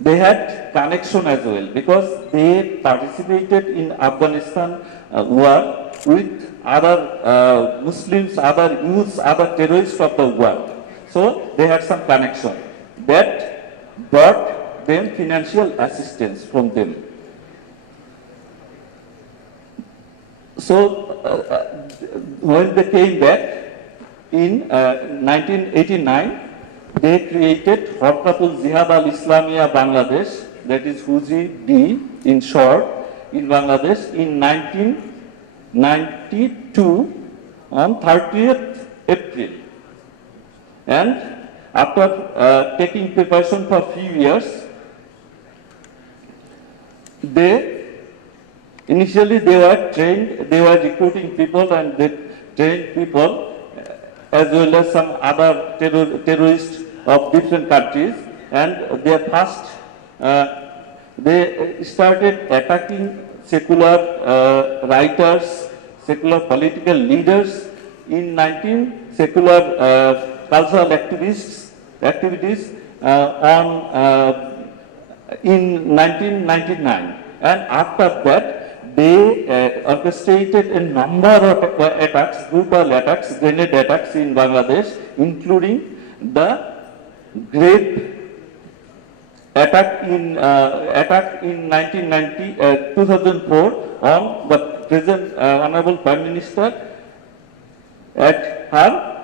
they had connection as well because they participated in Afghanistan war with other Muslims, other youths, other terrorists of the world. So they had some connection that brought them financial assistance from them. when they came back in 1989, they created Horkatul Jihad al-Islamiyah Bangladesh, that is HUZI-B in short, in Bangladesh in 1992 on 30th April. And after taking preparation for a few years, initially they were trained, they were recruiting people and they trained people as well as some other terrorists of different countries, and their first, they started attacking secular writers, secular political leaders in secular cultural activities in 1999. And after that, they orchestrated a number of attacks, brutal attacks, grenade attacks in Bangladesh, including the great attack in 2004 on the present Honorable Prime Minister at her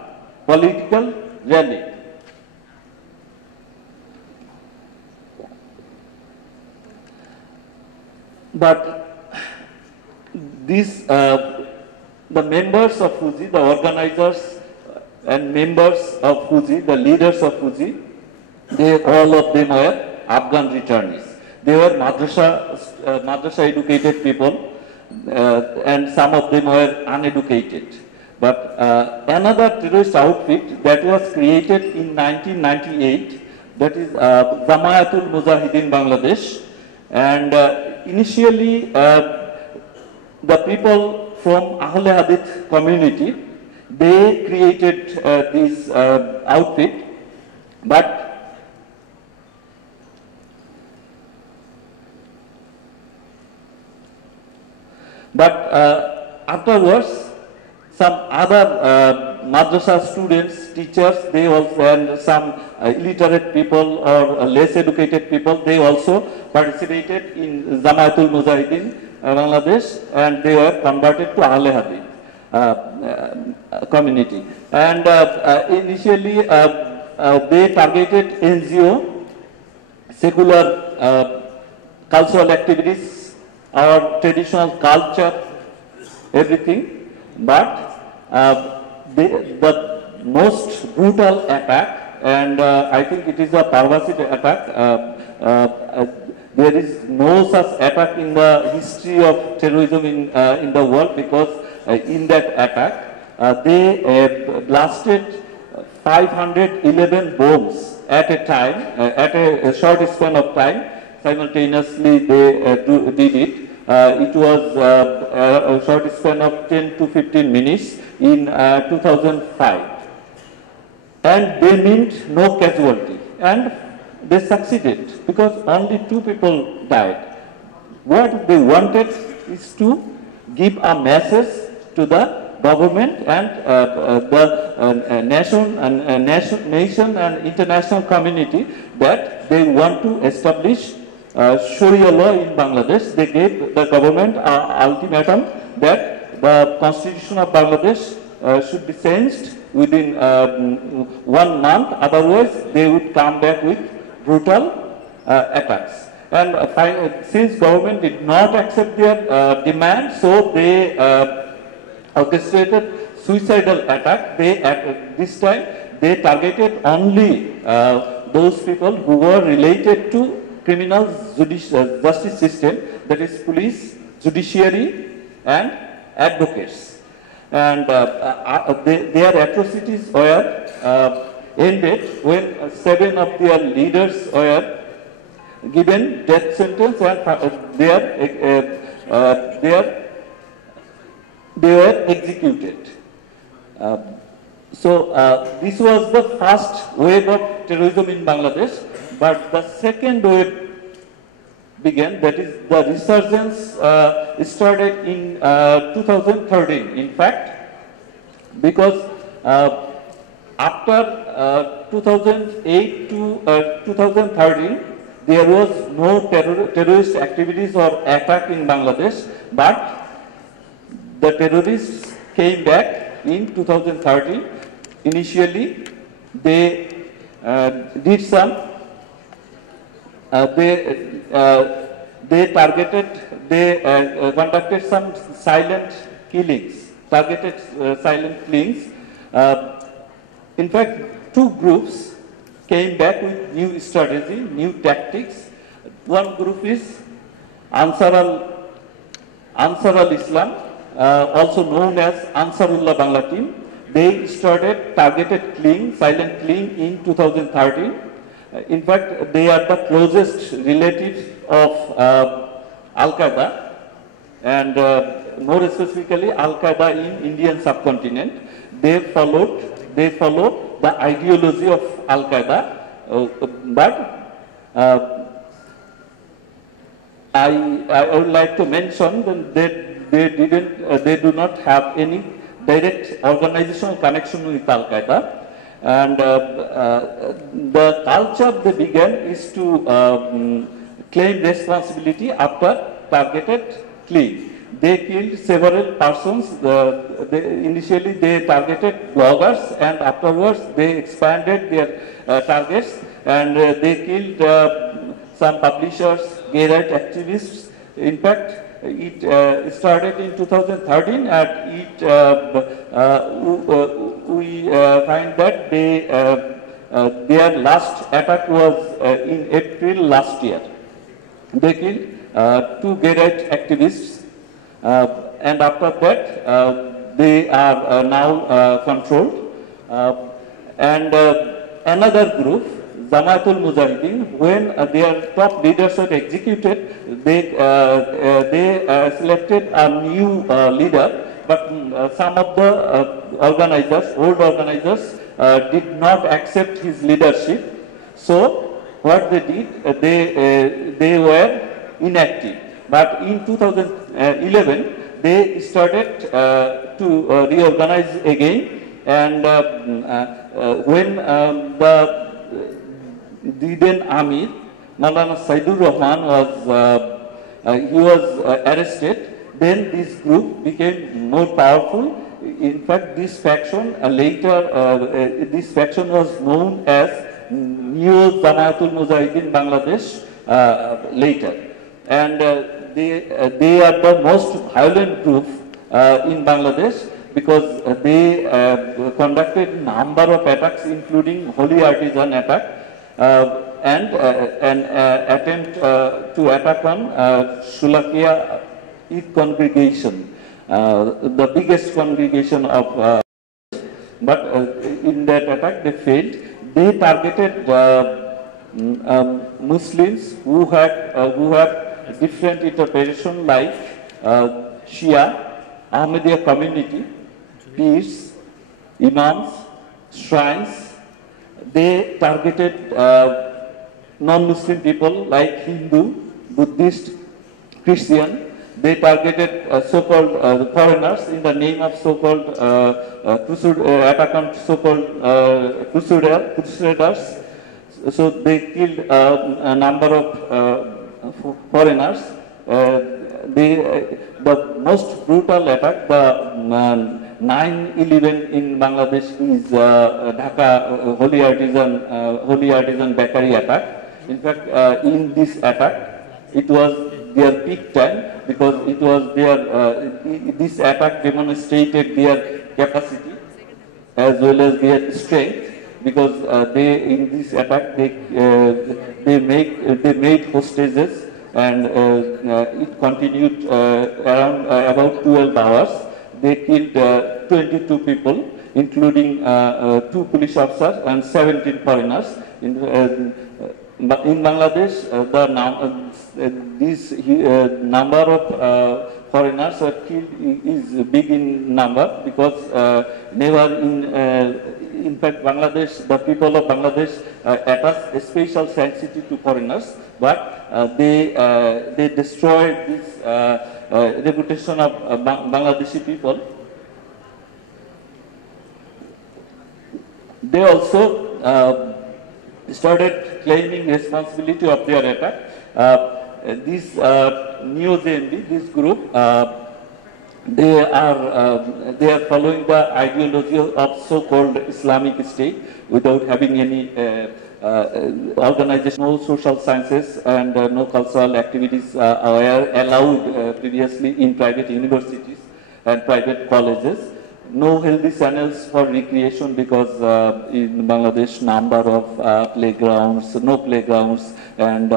political rally. But these, the members of HUZI, the organizers and members of HUZI, the leaders of HUZI, all of them were Afghan returnees. They were madrasa educated people, and some of them were uneducated. But another terrorist outfit that was created in 1998, that is Jamayatul Mujahideen Bangladesh, and initially the people from Ahle Hadith community, they created this outfit, but afterwards, some other madrasa students, teachers, they also, and some illiterate people or less educated people, they also participated in Jamayatul Mujahideen Bangladesh, and they were converted to Ahle Hadith community. And initially, they targeted NGO, secular cultural activities, our traditional culture, everything. But the most brutal attack, and I think it is a pervasive attack, there is no such attack in the history of terrorism in the world, because in that attack, they blasted 511 bombs at a time, at a short span of time. Simultaneously, they did it. It was a short span of 10 to 15 minutes in 2005. And they meant no casualty. And they succeeded, because only 2 people died. What they wanted is to give a message to the government and the nation and international community that they want to establish Sharia law in Bangladesh. They gave the government an ultimatum that the constitution of Bangladesh should be changed within 1 month, otherwise they would come back with brutal attacks. And since government did not accept their demand, so they orchestrated suicidal attack. This time they targeted only those people who were related to criminal justice system, that is police, judiciary and advocates. And their atrocities were ended when 7 of their leaders were given death sentence, and they were executed. This was the first wave of terrorism in Bangladesh, but the second wave began, that is the resurgence started in 2013. In fact, because after 2008 to 2013, there was no terrorist activities or attack in Bangladesh, but the terrorists came back in 2013. Initially, they did some, they conducted some silent killings, targeted silent killings. In fact, two groups came back with new strategy, new tactics. One group is Ansar al-Islam, also known as Ansarullah Bangla Team. They started targeted killing, silent killing in 2013. In fact, they are the closest relatives of Al-Qaeda, and more specifically Al-Qaeda in Indian subcontinent. They follow the ideology of Al-Qaeda, but I would like to mention that they do not have any direct organizational connection with Al-Qaeda, and the culture they began is to claim responsibility after targeted killing. They killed several persons. Initially they targeted bloggers, and afterwards they expanded their targets, and they killed some publishers, gay rights activists. In fact, it started in 2013, and we find that their last attack was in April last year. They killed 2 gay rights activists, and after that they are now controlled. And another group, Jamaatul Mujahideen, when their top leaders were executed, they selected a new leader, but some of the old organizers, did not accept his leadership. So what they did, they were inactive. But in 2011, they started to reorganize again, and when the then Amir, Maulana Saidur Rahman was arrested, then this group became more powerful. In fact, this faction this faction was known as Neo Jamaatul Mujahideen Bangladesh later, and they are the most violent group in Bangladesh, because they conducted a number of attacks, including Holy Artisan attack, and an attempt to attack on Shulakia Eid congregation, the biggest congregation of. But in that attack, they failed. They targeted Muslims who have different interpretation, like Shia, Ahmadiyya community, peers, imams, shrines. They targeted non-Muslim people like Hindu, Buddhist, Christian. They targeted so-called foreigners in the name of so-called attack on so-called crusaders. So they killed a number of foreigners. The most brutal attack, the 9/11 in Bangladesh, is Dhaka Holy Artisan Bakery attack. In fact, in this attack, it was their peak time, because it was this attack demonstrated their capacity as well as their strength, because in this attack they made hostages, and it continued around about 12 hours. They killed 22 people, including 2 police officers and 17 foreigners. In Bangladesh, this number of foreigners are killed is big in number, because never in fact Bangladesh, the people of Bangladesh attach a special sanctity to foreigners, but they destroyed this reputation of Bangladeshi people. They also started claiming responsibility of their attack. This Neo JMB, this group, they are following the ideology of so-called Islamic State without having any organization. No social sciences and no cultural activities are allowed previously in private universities and private colleges. No healthy channels for recreation because in Bangladesh number of playgrounds, no playgrounds and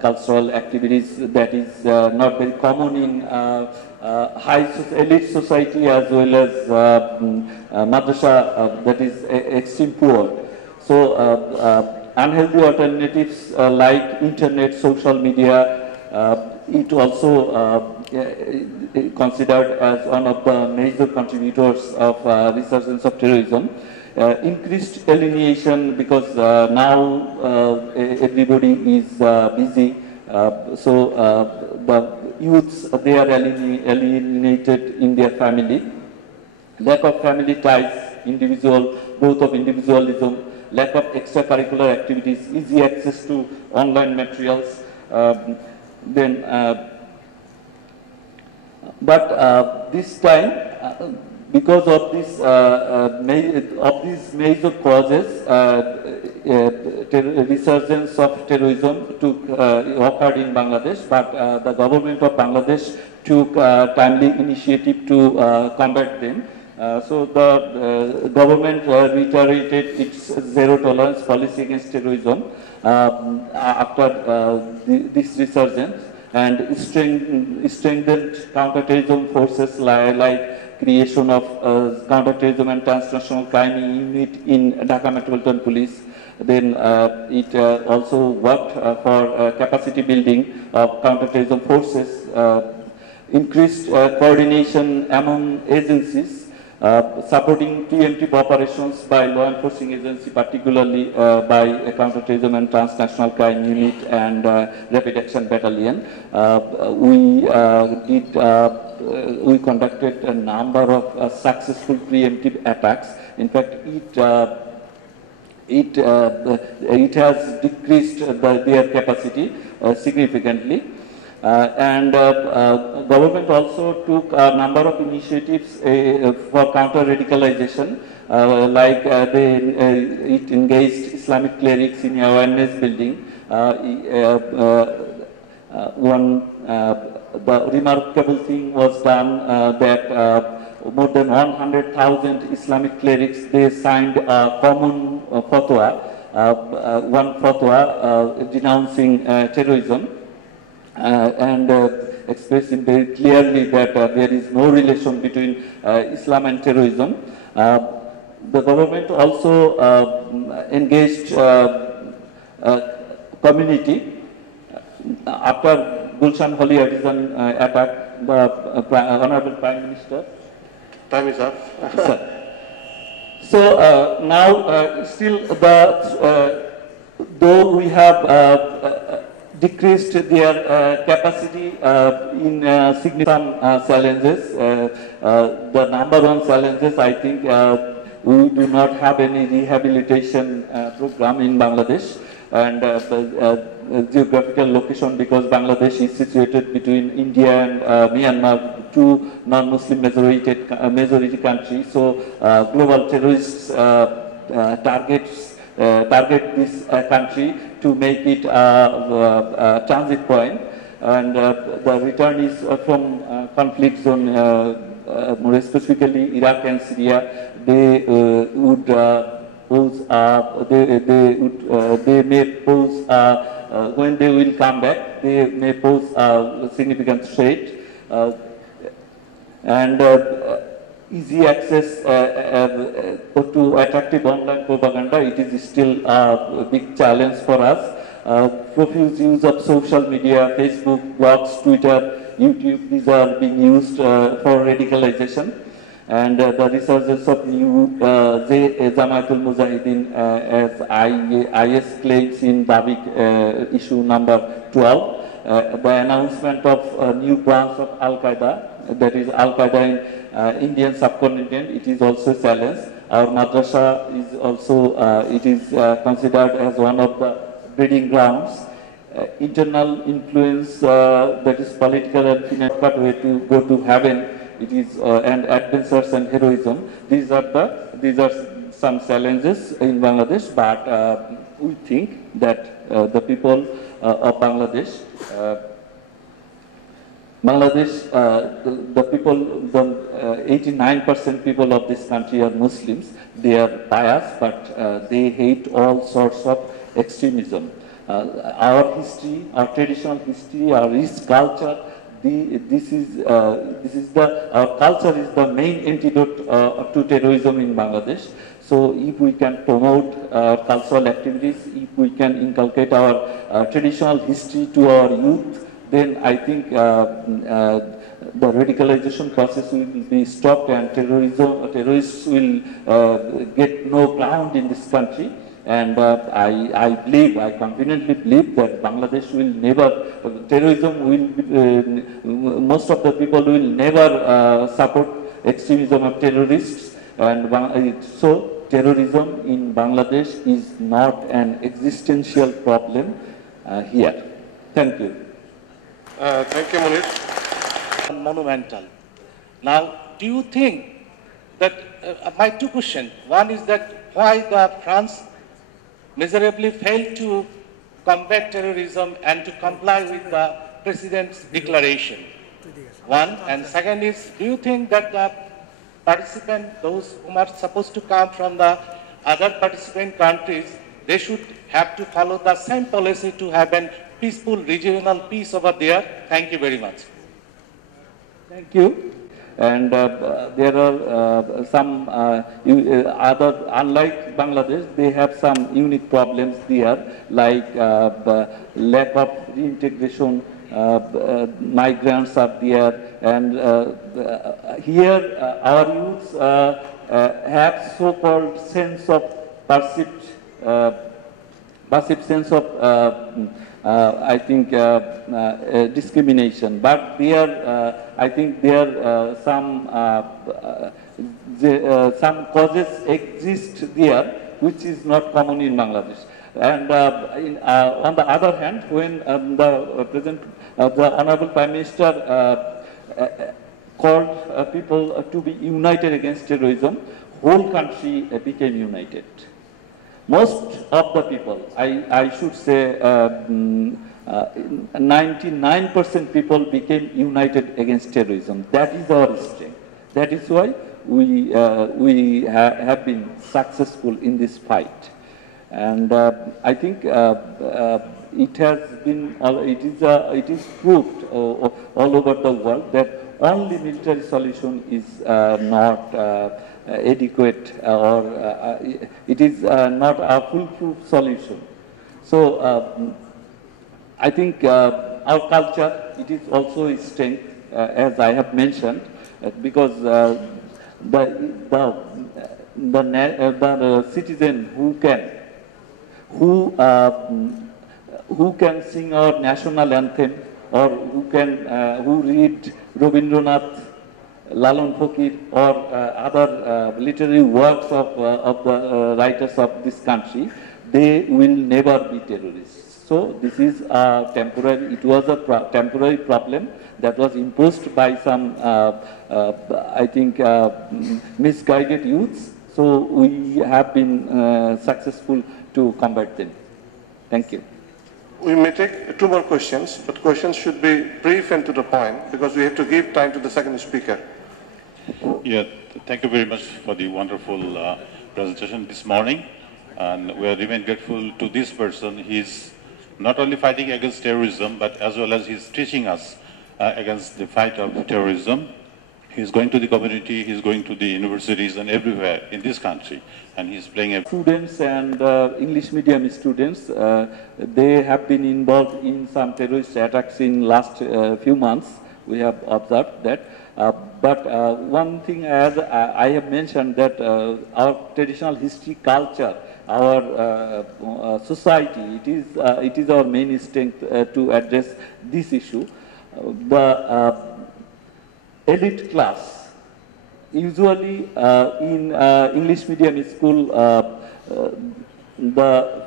cultural activities that is not very common in elite society as well as madrasa that is extreme poor. So unhealthy alternatives like internet, social media, it also considered as one of the major contributors of resurgence of terrorism. Increased alienation because now everybody is busy, so the youths, they are alienated in their family. Lack of family ties, growth of individualism, lack of extracurricular activities, easy access to online materials, but this time, because of this these major causes, resurgence of terrorism occurred in Bangladesh, but the government of Bangladesh took timely initiative to combat them. So the government reiterated its zero tolerance policy against terrorism after this resurgence, and strengthened counterterrorism forces like creation of counterterrorism and transnational crime unit in Dhaka Metropolitan Police. Then it also worked for capacity building of counterterrorism forces, increased coordination among agencies, supporting preemptive operations by law enforcement agency, particularly by counterterrorism and transnational crime unit and rapid action battalion. We conducted a number of successful preemptive attacks. In fact, it has decreased their capacity significantly. And government also took a number of initiatives for counter-radicalization, like it engaged Islamic clerics in awareness building. The remarkable thing was done that more than 100,000 Islamic clerics, they signed a common fatwa, one fatwa denouncing terrorism. And expressing very clearly that there is no relation between Islam and terrorism. The government also engaged community. After Gulshan Holy Artisan attack, the Honorable Prime Minister. Time is up. So now still though we have decreased their capacity in significant challenges. The number one challenges, I think, we do not have any rehabilitation program in Bangladesh, and geographical location, because Bangladesh is situated between India and Myanmar, two non-Muslim majority countries. So global terrorists target this country to make it a transit point, and the return is from conflict zone, more specifically Iraq and Syria. They would pose, they may pose, when they will come back, they may pose a significant threat, and easy access to attractive online propaganda, it is still a big challenge for us. Profuse use of social media, Facebook, blogs, Twitter, YouTube, these are being used for radicalization. And the resurgence of new Jamaatul Mujahideen, as IS claims in Babik issue number 12, the announcement of a new branch of Al-Qaeda, that is Al-Qaeda in Indian subcontinent, it is also challenged. Our madrasa is also, it is considered as one of the breeding grounds. Internal influence, that is political and financial way to go to heaven, it is and adventures and heroism. These are some challenges in Bangladesh, but we think that the people of Bangladesh, the people, the 89% people of this country are Muslims. They are biased, but they hate all sorts of extremism. Our history, our traditional history, our rich culture, our culture is the main antidote to terrorism in Bangladesh. So if we can promote cultural activities, if we can inculcate our traditional history to our youth, then I think the radicalization process will be stopped and terrorists will get no ground in this country. And I confidently believe that Bangladesh will never, terrorism will, most of the people will never support extremism of terrorists. And so terrorism in Bangladesh is not an existential problem here. Thank you. Thank you, Munir. Monumental. Now, do you think that, my two questions, one is that why the France miserably failed to combat terrorism and to comply with the President's declaration? One, and second is, do you think that the participants, those who are supposed to come from the other participant countries, they should have to follow the same policy to have a peaceful regional peace over there? Thank you very much. Thank you. And there are some other, unlike Bangladesh, they have some unique problems there, like lack of reintegration, migrants are there, and here our youths have so-called sense of perceived sense of I think discrimination, but there I think there some causes exist there which is not common in Bangladesh. And on the other hand, when the Honorable Prime Minister called people to be united against terrorism, whole country became united. Most of the people, I should say 99% people became united against terrorism. That is our strength. That is why we have been successful in this fight. And I think it has been, it is proved all over the world that only military solution is not adequate, or it is not a foolproof solution. So I think our culture, it is also a strength, as I have mentioned, because the citizen who can sing our national anthem, or who read Rabindranath, Lalon Fakir, or other literary works of the writers of this country, they will never be terrorists. So this is a temporary, it was a temporary problem that was imposed by some, I think, misguided youths. So we have been successful to combat them. Thank you. We may take two more questions, but questions should be brief and to the point, because we have to give time to the second speaker. Yeah, thank you very much for the wonderful presentation this morning. And we are even grateful to this person. He's not only fighting against terrorism, but as well as he's teaching us against the fight of terrorism. He's going to the community, he's going to the universities and everywhere in this country, and he's playing a... Students and English medium students, they have been involved in some terrorist attacks in last few months. We have observed that. But one thing, as I have mentioned, that our traditional history, culture, our society, it is our main strength to address this issue. The elite class, usually in English medium school, the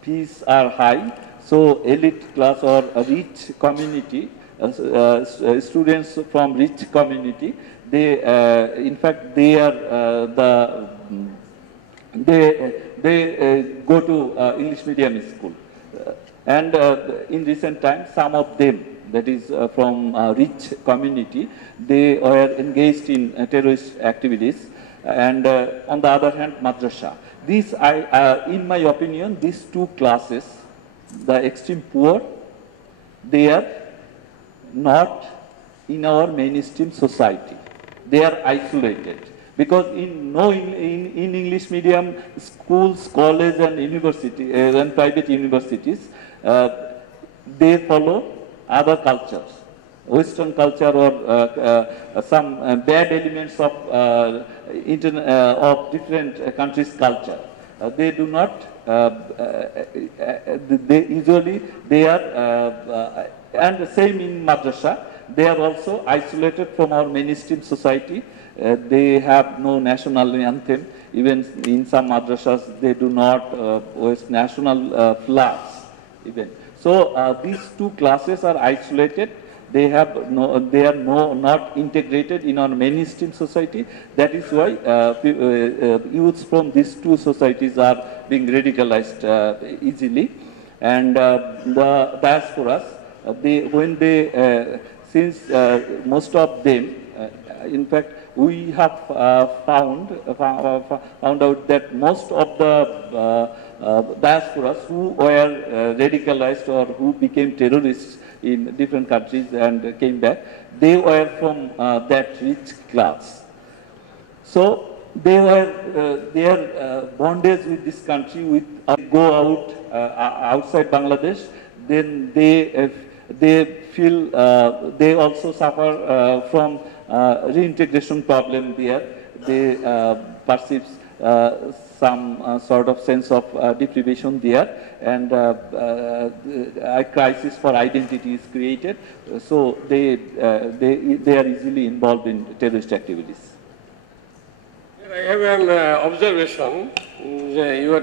fees are high. So elite class or a rich community, students from rich community. They, in fact, they are they go to English medium school. And in recent times, some of them, that is from rich community, they were engaged in terrorist activities. And on the other hand, madrasa. These, in my opinion, these two classes, the extreme poor, they are not in our mainstream society. They are isolated. Because in English medium schools, college and university and private universities, they follow other cultures, Western culture or some bad elements of different countries' culture. They do not. They usually they are, and same in madrasa. They are also isolated from our mainstream society. They have no national anthem. Even in some madrasas, they do not hoist national flags. Even so, these two classes are isolated. They have no, they are not integrated in our mainstream society. That is why youths from these two societies are being radicalized easily. And the diasporas, since most of them, in fact, we have found out that most of the diasporas who were radicalized or who became terrorists in different countries and came back, they were from that rich class. So they were their bondage with this country, with go out outside Bangladesh, then they feel they also suffer from reintegration problem there. They perceive some sort of sense of deprivation there, and a crisis for identity is created. So they are easily involved in terrorist activities. I have an observation. You are